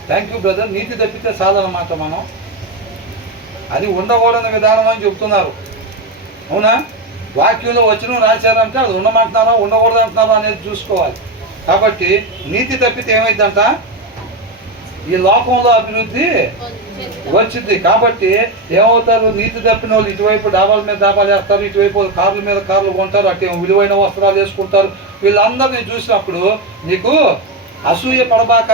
Thank you brother. నీతి తప్పితే చాలన్నమాట. మనం అది ఉండకూడని విధానం అని చెప్తున్నారు. అవునా? వాక్యంలో వచ్చిన రాశారంటే అది ఉండమంటున్నారా ఉండకూడదు అంటున్నారా అనేది చూసుకోవాలి. కాబట్టి నీతి తప్పితే ఏమైందంట, ఈ లోకంలో అభివృద్ధి వచ్చింది. కాబట్టి ఏమవుతారు? నీతి తప్పిన వాళ్ళు ఇటువైపు డాబాల మీద డాబాలు వేస్తారు, ఇటువైపు కార్ల మీద కార్లు కొంటారు, అటు విలువైన వస్త్రాలు వేసుకుంటారు. వీళ్ళందరినీ చూసినప్పుడు నీకు అసూయ పడబాక.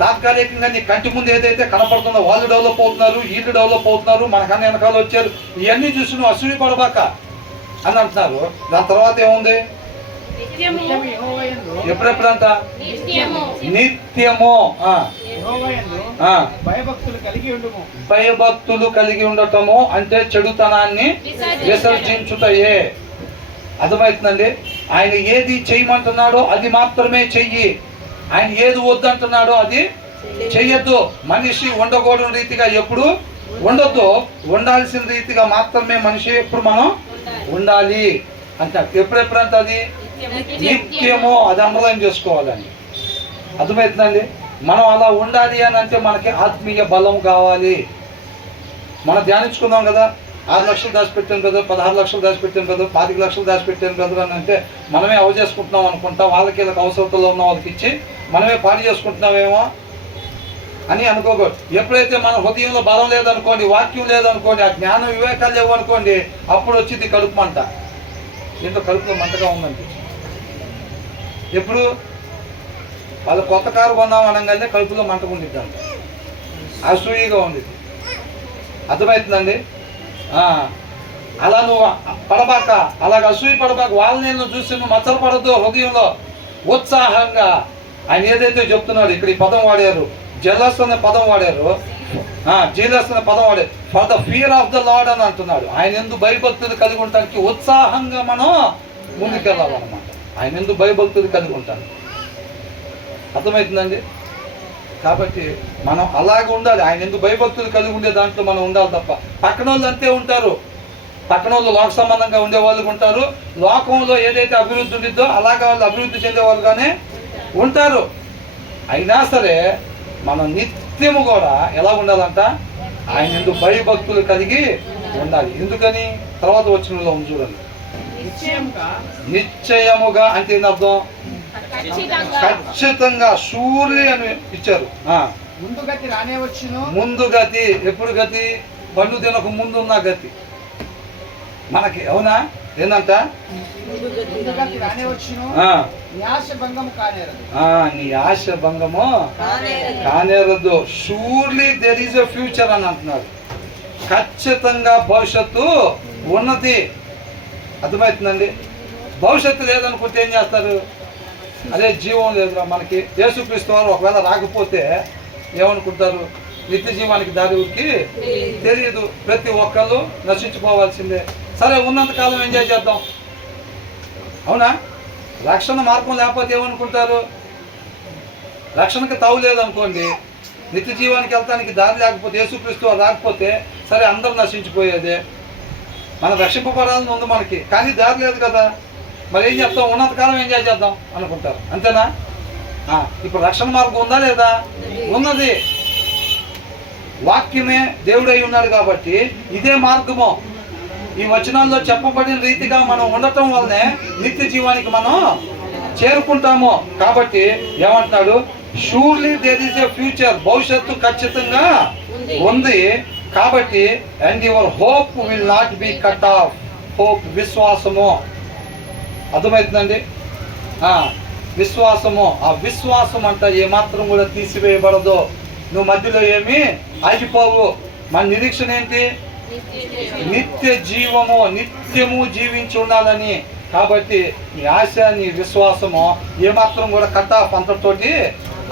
తాత్కాలికంగా నీ కంటి ముందు ఏదైతే కనపడుతుందో వాళ్ళు డెవలప్ అవుతున్నారు, వీళ్ళు డెవలప్ అవుతున్నారు, మనకన్నా వెనకాల వచ్చారు, ఇవన్నీ చూసి నువ్వు అసూయ పడబాక అని అంటున్నారు. దాని తర్వాత ఏముంది? నిత్యము యెహోవాయందు ఎప్పుడెప్పుడంట? నిత్యము నిత్యము. యెహోవాయందు భయభక్తులు కలిగి ఉండుము. భయభక్తులు కలిగి ఉండటము అంటే చెడుతనాన్ని విసర్జించుటయే. అర్థమవుతుందండి? ఆయన ఏది చేయమంటున్నాడో అది మాత్రమే చెయ్యి. ఆయన ఏది వద్దంటున్నాడో అది చెయ్యొద్దు. మనిషి ఉండకూడని రీతిగా ఎప్పుడు ఉండొద్దు, ఉండాల్సిన రీతిగా మాత్రమే మనిషి ఎప్పుడు మనం ఉండాలి అంటే ఎప్పుడెప్పుడంటే అది నిత్యము. అది అండర్లైన్ చేసుకోవాలండి. అర్థమవుతుందండి? మనం అలా ఉండాలి అని అంటే మనకి ఆత్మీయ బలం కావాలి. మనం ధ్యానించుకుందాం కదా, 6 లక్షలు దాచిపెట్టాను కదా, 16 లక్షలు దాచిపెట్టాను కదా, 25 లక్షలు దాచిపెట్టాను కదా అని అంటే మనమే అవ చేసుకుంటున్నాం అనుకుంటా. వాళ్ళకి వీళ్ళకి అవసరతలో ఉన్న వాళ్ళకి ఇచ్చి మనమే పాడు చేసుకుంటున్నామేమో అని అనుకోకూడదు. ఎప్పుడైతే మన హృదయంలో బలం లేదనుకోండి, వాక్యం లేదనుకోండి, ఆ జ్ఞానం వివేకాలు లేవు అనుకోండి, అప్పుడు వచ్చింది కడుపు మంట. ఇంత కడుపులో మంటగా ఉందండి. ఎప్పుడు వాళ్ళు కొత్త కారు కొన్నాం అనగానే కడుపులో మంట ఉండిద్దంట, అసూయగా ఉండిద్ది. అర్థమవుతుందండి? అలా నువ్వు పడబాక, అలాగ అసూయ పడబాక. వాళ్ళని నేను చూసి నువ్వు మచ్చరపడద్దు. హృదయంలో ఉత్సాహంగా ఆయన ఏదైతే చెప్తున్నాడు, ఇక్కడ ఈ పదం వాడారు, జెలస్ అనే పదం వాడారు, జీలస్ అనే పదం వాడారు. For the fear of the Lord అని అంటున్నాడు. ఆయన ఎందుకు భయభక్తులు కలిగి ఉండటానికి ఉత్సాహంగా మనం ముందుకెళ్ళాలన్నమాట. ఆయన ఎందుకు భయభక్తులు కలిగి ఉంటాను. అర్థమవుతుందండి? కాబట్టి మనం అలాగే ఉండాలి. ఆయన ఎందుకు భయభక్తులు కలిగి ఉండే దాంట్లో మనం ఉండాలి తప్ప. పక్కన వాళ్ళు అంతే ఉంటారు. పక్కన వాళ్ళు లోక సంబంధంగా ఉండే వాళ్ళు ఉంటారు. లోకంలో ఏదైతే అభివృద్ధి ఉండిద్దో అలాగే వాళ్ళు అభివృద్ధి చెందేవాళ్ళుగానే ఉంటారు. అయినా సరే మనం నిత్యము కూడా ఎలా ఉండాలంట? ఆయన ఎందుకు భయభక్తులు కలిగి ఉండాలి. ఎందుకని? తర్వాత వచనంలో ఉంది చూడండి. నిశ్చయముగా అంటే ఏంటి అర్థం? ఖచ్చితంగా, షూర్లీ అని ఇచ్చారు. ముందు గతి రానే వచ్చును. ముందు గతి ఎప్పుడు గతి? బండు తినకు ముందు ఉన్న గతి మనకి. అవునా? ఏందంట? నీ ఆశ భంగము కానేరదు. Surely there is a future అని అంటున్నాడు. ఖచ్చితంగా భవిష్యత్తు ఉన్నది. అర్థమవుతుందండి? భవిష్యత్తు లేదనుకుంటే ఏం చేస్తారు? అదే జీవం లేదురా మనకి. యేసుక్రీస్తు వారు ఒకవేళ రాకపోతే ఏమనుకుంటారు? నిత్య జీవానికి దారి ఊరికి తెలియదు. ప్రతి ఒక్కళ్ళు నశించుకోవాల్సిందే. సరే, ఉన్నంతకాలం ఎంజాయ్ చేద్దాం. అవునా? రక్షణ మార్గం లేకపోతే ఏమనుకుంటారు? రక్షణకి తావు లేదనుకోండి, నిత్య జీవానికి వెళ్తానికి దారి లేకపోతే, యేసుక్రీస్తు వారు రాకపోతే సరే అందరూ నశించిపోయేదే. మనం రక్షింపబడాలని ఉంది మనకి, కానీ దారి లేదు కదా. మరి ఏం చెప్తాం? ఉన్నంతకాలం ఎంజాయ్ చేద్దాం అనుకుంటారు. అంతేనా? ఇప్పుడు రక్షణ మార్గం ఉందా లేదా? ఉన్నది. వాక్యమే దేవుడై ఉన్నాడు కాబట్టి ఇదే మార్గము. ఈ వచనాల్లో చెప్పబడిన రీతిగా మనం ఉండటం వల్లనే నిత్య జీవానికి మనం చేరుకుంటాము. కాబట్టి ఏమంటున్నాడు? Surely there is a future. భవిష్యత్తు ఖచ్చితంగా ఉంది. కాబట్టి and your hope will not be cut off. Hope విశ్వాసము. అర్థమవుతుందండి? విశ్వాసము. ఆ విశ్వాసం అంట ఏమాత్రం కూడా తీసివేయబడదు. నువ్వు మధ్యలో ఏమి ఆగిపోవు. మన నిరీక్షణ ఏంటి? నిత్య జీవము, నిత్యము జీవించి ఉండాలని. కాబట్టి నీ ఆశ, నీ విశ్వాసము ఏమాత్రం కూడా కట్ ఆఫ్ అంతటితోటి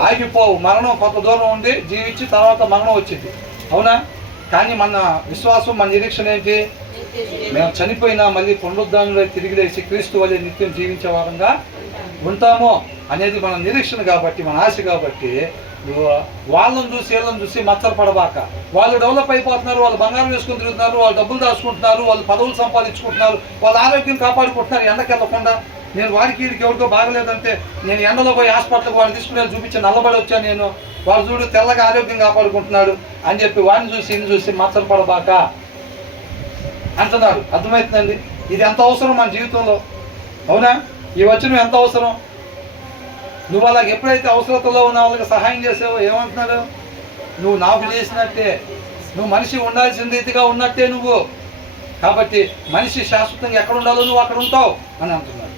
ఆగిపోవు. మరణం కొంత దూరం ఉండి జీవించి తర్వాత మరణం వచ్చింది. అవునా? కానీ మన విశ్వాసం, మన నిరీక్షణ ఏంటి? మేము చనిపోయినా మళ్ళీ పునరుద్ధానంలో తిరిగి లేచి క్రీస్తు వలె నిత్యం జీవించే వారంగా ఉంటాము అనేది మన నిరీక్షణ కాబట్టి, మన ఆశ కాబట్టి వాళ్ళని చూసి వీళ్ళని చూసి మచ్చలు పడబాక. వాళ్ళు డెవలప్ అయిపోతున్నారు, వాళ్ళు బంగారం వేసుకుని తిరుగుతున్నారు, వాళ్ళు డబ్బులు దాచుకుంటున్నారు, వాళ్ళు పదవులు సంపాదించుకుంటున్నారు, వాళ్ళ ఆరోగ్యం కాపాడుకుంటున్నారు. ఎండకి వెళ్ళకుండా నేను వాడికి వీడికి ఎవరికో బాగలేదంటే నేను ఎండలో పోయి హాస్పిటల్కి వాడిని తీసుకుని చూపించి నల్లబడి వచ్చాను నేను, వాడు చూడు తెల్లగా ఆరోగ్యం కాపాడుకుంటున్నాడు అని చెప్పి వాడిని చూసి ఇన్ని చూసి మచ్చలు పడబాక అంటున్నాడు. అర్థమవుతుందండి? ఇది ఎంత అవసరం మన జీవితంలో. అవునా? ఈ వచనం ఎంత అవసరం. నువ్వు అలాగ ఎప్పుడైతే అవసరతలో ఉన్న వాళ్ళకి సహాయం చేసావో ఏమంటున్నాడు? నువ్వు నాకు చేసినట్టే, నువ్వు మనిషి ఉండాల్సిన రీతిగా ఉన్నట్టే నువ్వు. కాబట్టి మనిషి శాశ్వతంగా ఎక్కడ ఉండాలో నువ్వు అక్కడ ఉంటావు అని అంటున్నాడు.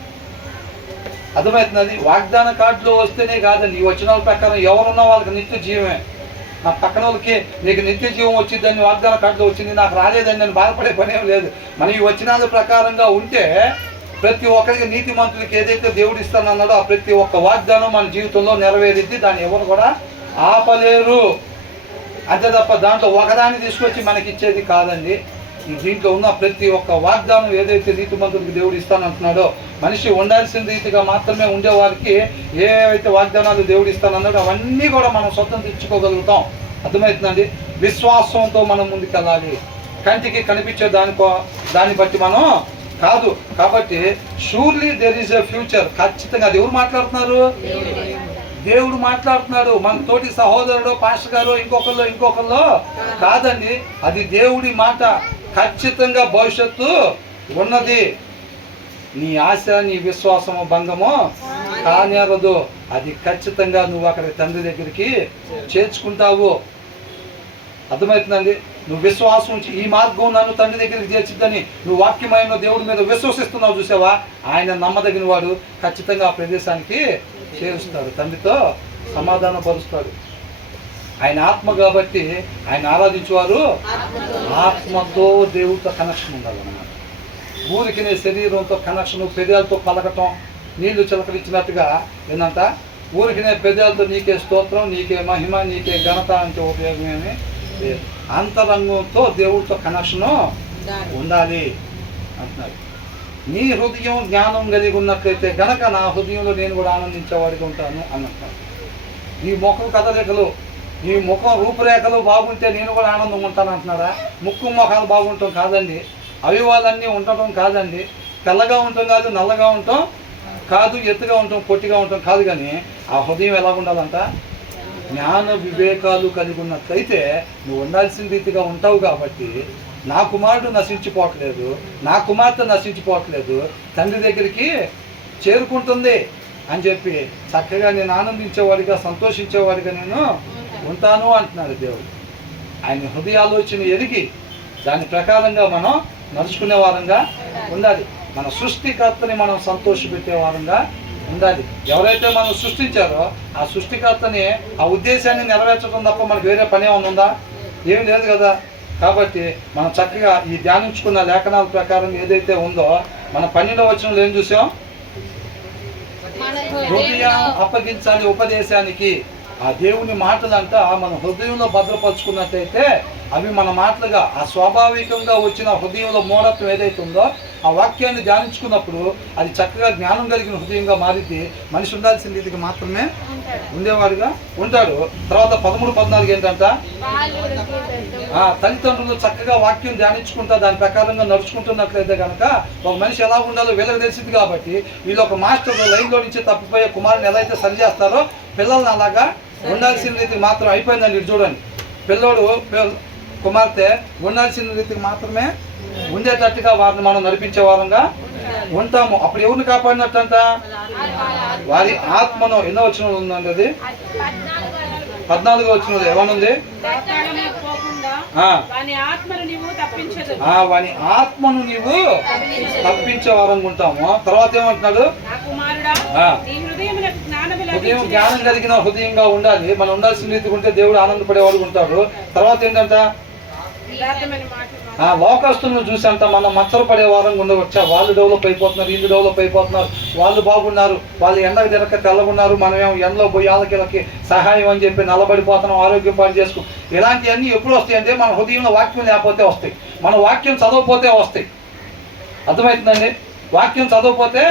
అర్థమవుతున్నది? వాగ్దాన కార్డులో వస్తేనే కాదండి, ఈ వచనాల ప్రకారం ఎవరున్న వాళ్ళకి నిత్య జీవమే. నా పక్కన వాళ్ళకి నీకు నిత్య జీవం వచ్చిందని వాగ్దాన కార్డులో వచ్చింది, నాకు రాలేదని నేను బాధపడే పని ఏం లేదు. మనం ఈ వచనాల ప్రకారంగా ఉంటే ప్రతి ఒక్కరికి నీతిమంతులకి ఏదైతే దేవుడు ఇస్తానన్నాడో ఆ ప్రతి ఒక్క వాగ్దానం మన జీవితంలో నెరవేరిద్ది. దాన్ని ఎవరు కూడా ఆపలేరు. అంతే తప్ప దాంట్లో ఒకదాన్ని తీసుకొచ్చి మనకి ఇచ్చేది కాదండి. ఈ దీంట్లో ఉన్న ప్రతి ఒక్క వాగ్దానం ఏదైతే నీతిమంతుడికి దేవుడు ఇస్తానంటున్నాడో, మనిషి ఉండాల్సిన రీతిగా మాత్రమే ఉండేవారికి ఏవైతే వాగ్దానాలు దేవుడు ఇస్తానన్నాడో అవన్నీ కూడా మనం స్వతంత్రించుకోగలుగుతాం. అర్థమవుతుందండి. విశ్వాసంతో మనం ముందుకెళ్ళాలి. కంటికి కనిపించే దాన్ని బట్టి మనం కాదు. కాబట్టి surely there is a future. ఖచ్చితంగా అది ఎవరు మాట్లాడుతున్నారు? దేవుడు మాట్లాడుతున్నాడు. మన తోటి సహోదరుడు, పాస్టర్ గారు, ఇంకొకళ్ళు కాదండి. అది దేవుడి మాట. ఖచ్చితంగా భవిష్యత్తు ఉన్నది. నీ ఆశ, నీ విశ్వాసము భంగము కానేరదు. అది ఖచ్చితంగా నువ్వు అక్కడ తండ్రి దగ్గరికి చేర్చుకుంటావు. అర్థమవుతుందండి. నువ్వు విశ్వాసం ఉంచి ఈ మార్గం నన్ను తండ్రి దగ్గరికి చేర్చిద్దని నువ్వు వాక్యమైన దేవుడి మీద విశ్వసిస్తున్నావు చూసావా, ఆయన నమ్మదగిన వాడు. ఖచ్చితంగా ఆ ప్రదేశానికి చేరుస్తాడు. తండ్రితో సమాధాన పరుస్తాడు. ఆయన ఆత్మ కాబట్టి ఆయన ఆరాధించేవారు ఆత్మతో దేవుడితో కనెక్షన్ ఉండాలన్నమాట. ఊరికి శరీరంతో కనెక్షన్, పెదాలతో పలకటం, నీళ్లు చిలకలిచ్చినట్టుగా ఏంటంట, ఊరికి పెదాలతో నీకే స్తోత్రం, నీకే మహిమ, నీకే ఘనత అంటే ఉపయోగమేమి లేదు. అంతరంగంతో దేవుడితో కనెక్షను ఉండాలి అంటున్నాడు. నీ హృదయం జ్ఞానం కలిగి ఉన్నట్లయితే గనక నా హృదయంలో నేను కూడా ఆనందించేవాడిగా ఉంటాను అన్నట్టు. ఈ ముఖం కదలికలు, ఈ ముఖం రూపురేఖలు బాగుంటే నేను కూడా ఆనందం ఉంటాను అంటున్నారా? ముక్కు ముఖాలు బాగుంటాం కాదండి. అవివాదన్నీ ఉండటం కాదండి. తెల్లగా ఉంటాం కాదు, నల్లగా ఉంటాం కాదు, ఎత్తుగా ఉంటాం, పొట్టిగా ఉంటాం కాదు. కానీ ఆ హృదయం ఎలా ఉండాలంట? జ్ఞాన వివేకాలు కలిగి ఉన్నట్లయితే నువ్వు ఉండాల్సిన రీతిగా ఉంటావు. కాబట్టి నా కుమారుడు నశించిపోవట్లేదు, నా కుమార్తె నశించిపోవట్లేదు, తండ్రి దగ్గరికి చేరుకుంటుంది అని చెప్పి చక్కగా నేను ఆనందించేవాడిగా, సంతోషించేవాడిగా నేను ఉంటాను అంటున్నాడు దేవుడు. ఆయన హృదయ ఆలోచన ఎరిగి దాని ప్రకారంగా మనం నడుచుకునే వారంగా ఉండాలి. మన సృష్టికర్తని మనం సంతోషపెట్టే వారంగా ఉండాలి. ఎవరైతే మనం సృష్టించారో ఆ సృష్టికర్తని, ఆ ఉద్దేశాన్ని నెరవేర్చడం తప్ప మనకు వేరే పని ఏమైనా ఉందా? ఏమి లేదు కదా. కాబట్టి మనం చక్కగా ఈ ధ్యానించుకున్న లేఖనాల ప్రకారం ఏదైతే ఉందో, మన 12వ వచనంలో ఏం చూసాం? హృదయం అప్పగించాలి ఉపదేశానికి. ఆ దేవుని మాటలంతా మన హృదయంలో భద్రపరుచుకున్నట్టయితే అవి మన మాటలుగా, ఆ స్వాభావికంగా వచ్చిన హృదయంలో మూఢత్వం ఏదైతే ఉందో ఆ వాక్యాన్ని ధ్యానించుకున్నప్పుడు అది చక్కగా జ్ఞానం కలిగిన హృదయంగా మారిద్ది. మనిషి ఉండాల్సిన రీతికి మాత్రమే ఉండేవాడుగా ఉంటాడు. తర్వాత 13, 14 ఏంటంట, తల్లిదండ్రులు చక్కగా వాక్యం ధ్యానించుకుంటా దాని ప్రకారంగా నడుచుకుంటున్నట్లయితే కనుక ఒక మనిషి ఎలా ఉండాలో వీళ్ళకి తెలిసింది. కాబట్టి వీళ్ళు ఒక మాస్టర్ లైన్లో నుంచి తప్పిపోయే కుమారుని ఎలా అయితే సరి చేస్తారో పిల్లల్ని అలాగా ఉండాల్సిన రీతికి మాత్రం అయిపోయిందండి. ఇది చూడండి, పిల్లోడు కుమార్తె ఉండాల్సిన రీతికి మాత్రమే ఉండేటట్టుగా వారిని మనం నడిపించే వారంగా ఉంటాము. అప్పుడు ఎవరిని కాపాడినట్టంట? వారి ఆత్మను. ఎన్నో వచనంలో ఉందండి అది? 14వ వచనంలో ఏమనుంది? వాని ఆత్మను నీవు తప్పించే వారంగా ఉంటాము. తర్వాత ఏమంటున్నాడు? హృదయం జ్ఞానం కలిగిన హృదయంగా ఉండాలి. మనం ఉండాల్సిన రీతిగా ఉంటే దేవుడు ఆనందపడేవాడు ఉంటాడు. తర్వాత ఏంటంట? లోకస్తులను చూసి అంట మనం మచ్చలు పడే వారంగా ఉండవచ్చా? వాళ్ళు డెవలప్ అయిపోతున్నారు, వీళ్ళు డెవలప్ అయిపోతున్నారు, వాళ్ళు బాగున్నారు, వాళ్ళు ఎండకు తిరగక తెల్లగున్నారు, మనమేమో ఎండలో పోయి వాళ్ళకి సహాయం అని చెప్పి నల్లబడిపోతున్నాం, ఆరోగ్యం పాటు చేసుకుని. ఇలాంటివన్నీ ఎప్పుడు వస్తాయంటే మన హృదయంలో వాక్యం లేకపోతే వస్తాయి, మన వాక్యం చదవకపోతే వస్తాయి. అర్థమవుతుందండి? వాక్యం చదవకపోతే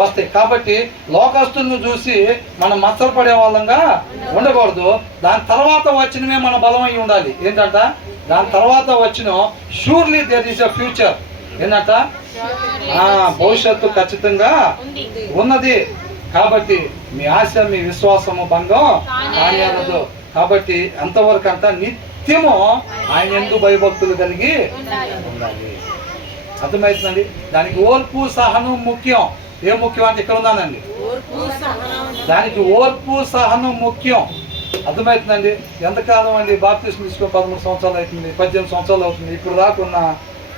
వస్తాయి. కాబట్టి లోకస్తులను చూసి మనం మచ్చలు పడే వాళ్ళంగా ఉండకూడదు. దాని తర్వాత వచ్చినమే మన బలం అయి ఉండాలి. ఏంటంట? దాని తర్వాత వచ్చిన surely there is a future. ఏంటంట? భవిష్యత్తు ఖచ్చితంగా ఉన్నది. కాబట్టి మీ ఆశ, మీ విశ్వాసము భంగం కానియదు. కాబట్టి అంతవరకు అంతా నిత్యము ఆయన యందు భయభక్తులు కలిగి ఉండాలి. అర్థమవుతుందండి? దానికి ఓర్పు సహనం ముఖ్యం. ఏం ముఖ్యం అంటే ఇక్కడ ఉన్నానండి, దానికి ఓర్పు సహనం ముఖ్యం. అర్థమవుతుందండి? ఎంతకాలం అండి బాప్తిస్మం తీసుకొని 13 సంవత్సరాలు అవుతుంది, 18 సంవత్సరాలు అవుతుంది. ఇప్పుడు దాకున్నా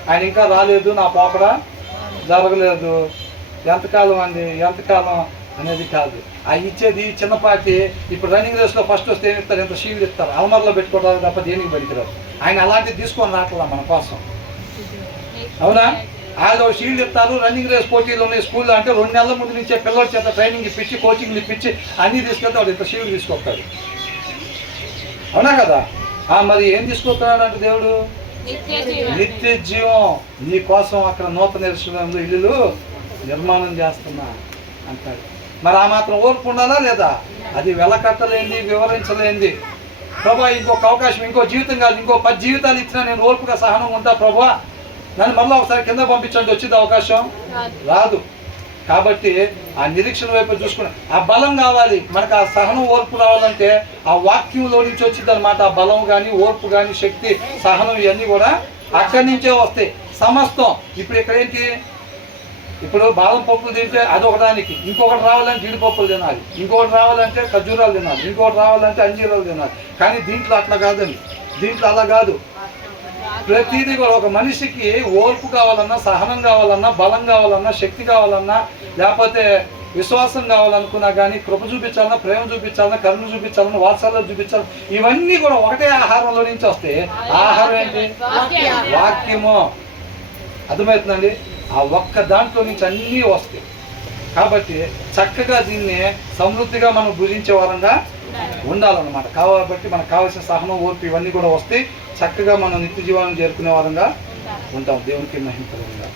ఆయన ఇంకా రాలేదు, నా పోకడ జరగలేదు. ఎంతకాలం అండి, ఎంతకాలం అనేది కాదు. ఆ ఇచ్చేది చిన్నపాటి. ఇప్పుడు రన్నింగ్ రేస్లో ఫస్ట్ వస్తే ఏమి ఇస్తారు? ఎంత షీల్డ్ ఇస్తారు, అల్మర్లో పెట్టుకోవడానికి తప్ప దేనికి పనికిరాదు. ఆయన అలాంటివి తీసుకొని రావట్లా మన కోసం. అవునా? ఆయన ఒక షీల్డ్ ఇస్తారు, రన్నింగ్ రేస్ పోటీలు ఉన్నాయి స్కూల్లో అంటే 2 నెలల ముందు నుంచే పిల్లల చేత ట్రైనింగ్ ఇప్పించి కోచింగ్ ఇప్పించి అన్నీ తీసుకెళ్తే వాడు ఇంత షీల్డ్ తీసుకొస్తాడు. అవునా కదా? మరి ఏం తీసుకొస్తున్నాడు అంటే దేవుడు నిత్య జీవం. నీ కోసం అక్కడ నూతన నిరీక్షణలో ఇల్లులు నిర్మాణం చేస్తున్నా అంటాడు. మరి ఆ మాత్రం ఓర్పు ఉండాలా లేదా? అది వెలకట్టలేంది, వివరించలేంది. ప్రభా ఇంకొక అవకాశం, ఇంకో జీవితం కాదు, ఇంకో 10 జీవితాలు ఇచ్చినా నేను ఓర్పుగా సహనం ఉంటా ప్రభా, నన్ను మళ్ళీ ఒకసారి కింద పంపించండి, వచ్చింది అవకాశం రాదు. కాబట్టి ఆ నిరీక్షణ వైపు చూసుకుని ఆ బలం కావాలి మనకు. ఆ సహనం ఓర్పు రావాలంటే ఆ వాక్యంలో నుంచి వచ్చింది అనమాట. ఆ బలం కానీ, ఓర్పు కానీ, శక్తి, సహనం ఇవన్నీ కూడా అక్కడి నుంచే వస్తాయి సమస్తం. ఇప్పుడు ఇక్కడ ఏంటి, ఇప్పుడు బాదం పప్పులు తింటే అదొకదానికి, ఇంకొకటి రావాలంటే జీడిపప్పులు తినాలి, ఇంకొకటి రావాలంటే ఖర్జూరాలు తినాలి, ఇంకొకటి రావాలంటే అంజీరాలు తినాలి. కానీ దీంట్లో అట్లా కాదండి, దీంట్లో అలా కాదు. ప్రతిదీ కూడా ఒక మనిషికి ఓర్పు కావాలన్నా, సహనం కావాలన్నా, బలం కావాలన్నా, శక్తి కావాలన్నా, లేకపోతే విశ్వాసం కావాలనుకున్నా కానీ, కృప చూపించాలన్నా, ప్రేమ చూపించాలన్నా, కరుణ చూపించాలన్నా, వాత్సల్యం చూపించాలన్నా, ఇవన్నీ కూడా ఒకటే ఆహారంలో నుంచి వస్తాయి. ఆహారం ఏంటి? వాక్యము. అర్థమవుతుందండి? ఆ ఒక్క దాంట్లో నుంచి అన్నీ వస్తాయి. కాబట్టి చక్కగా దీన్ని సమృద్ధిగా మనం భుజించే వారంగా ఉండాలన్నమాట. కాబట్టి మనకు కావాల్సిన సహనం, ఓర్పు ఇవన్నీ కూడా వస్తాయి. చక్కగా మనం నిత్య జీవాన్ని చేరుకునే వారంగా ఉంటాం. దేవునికి మహిమ కలుగును గాక.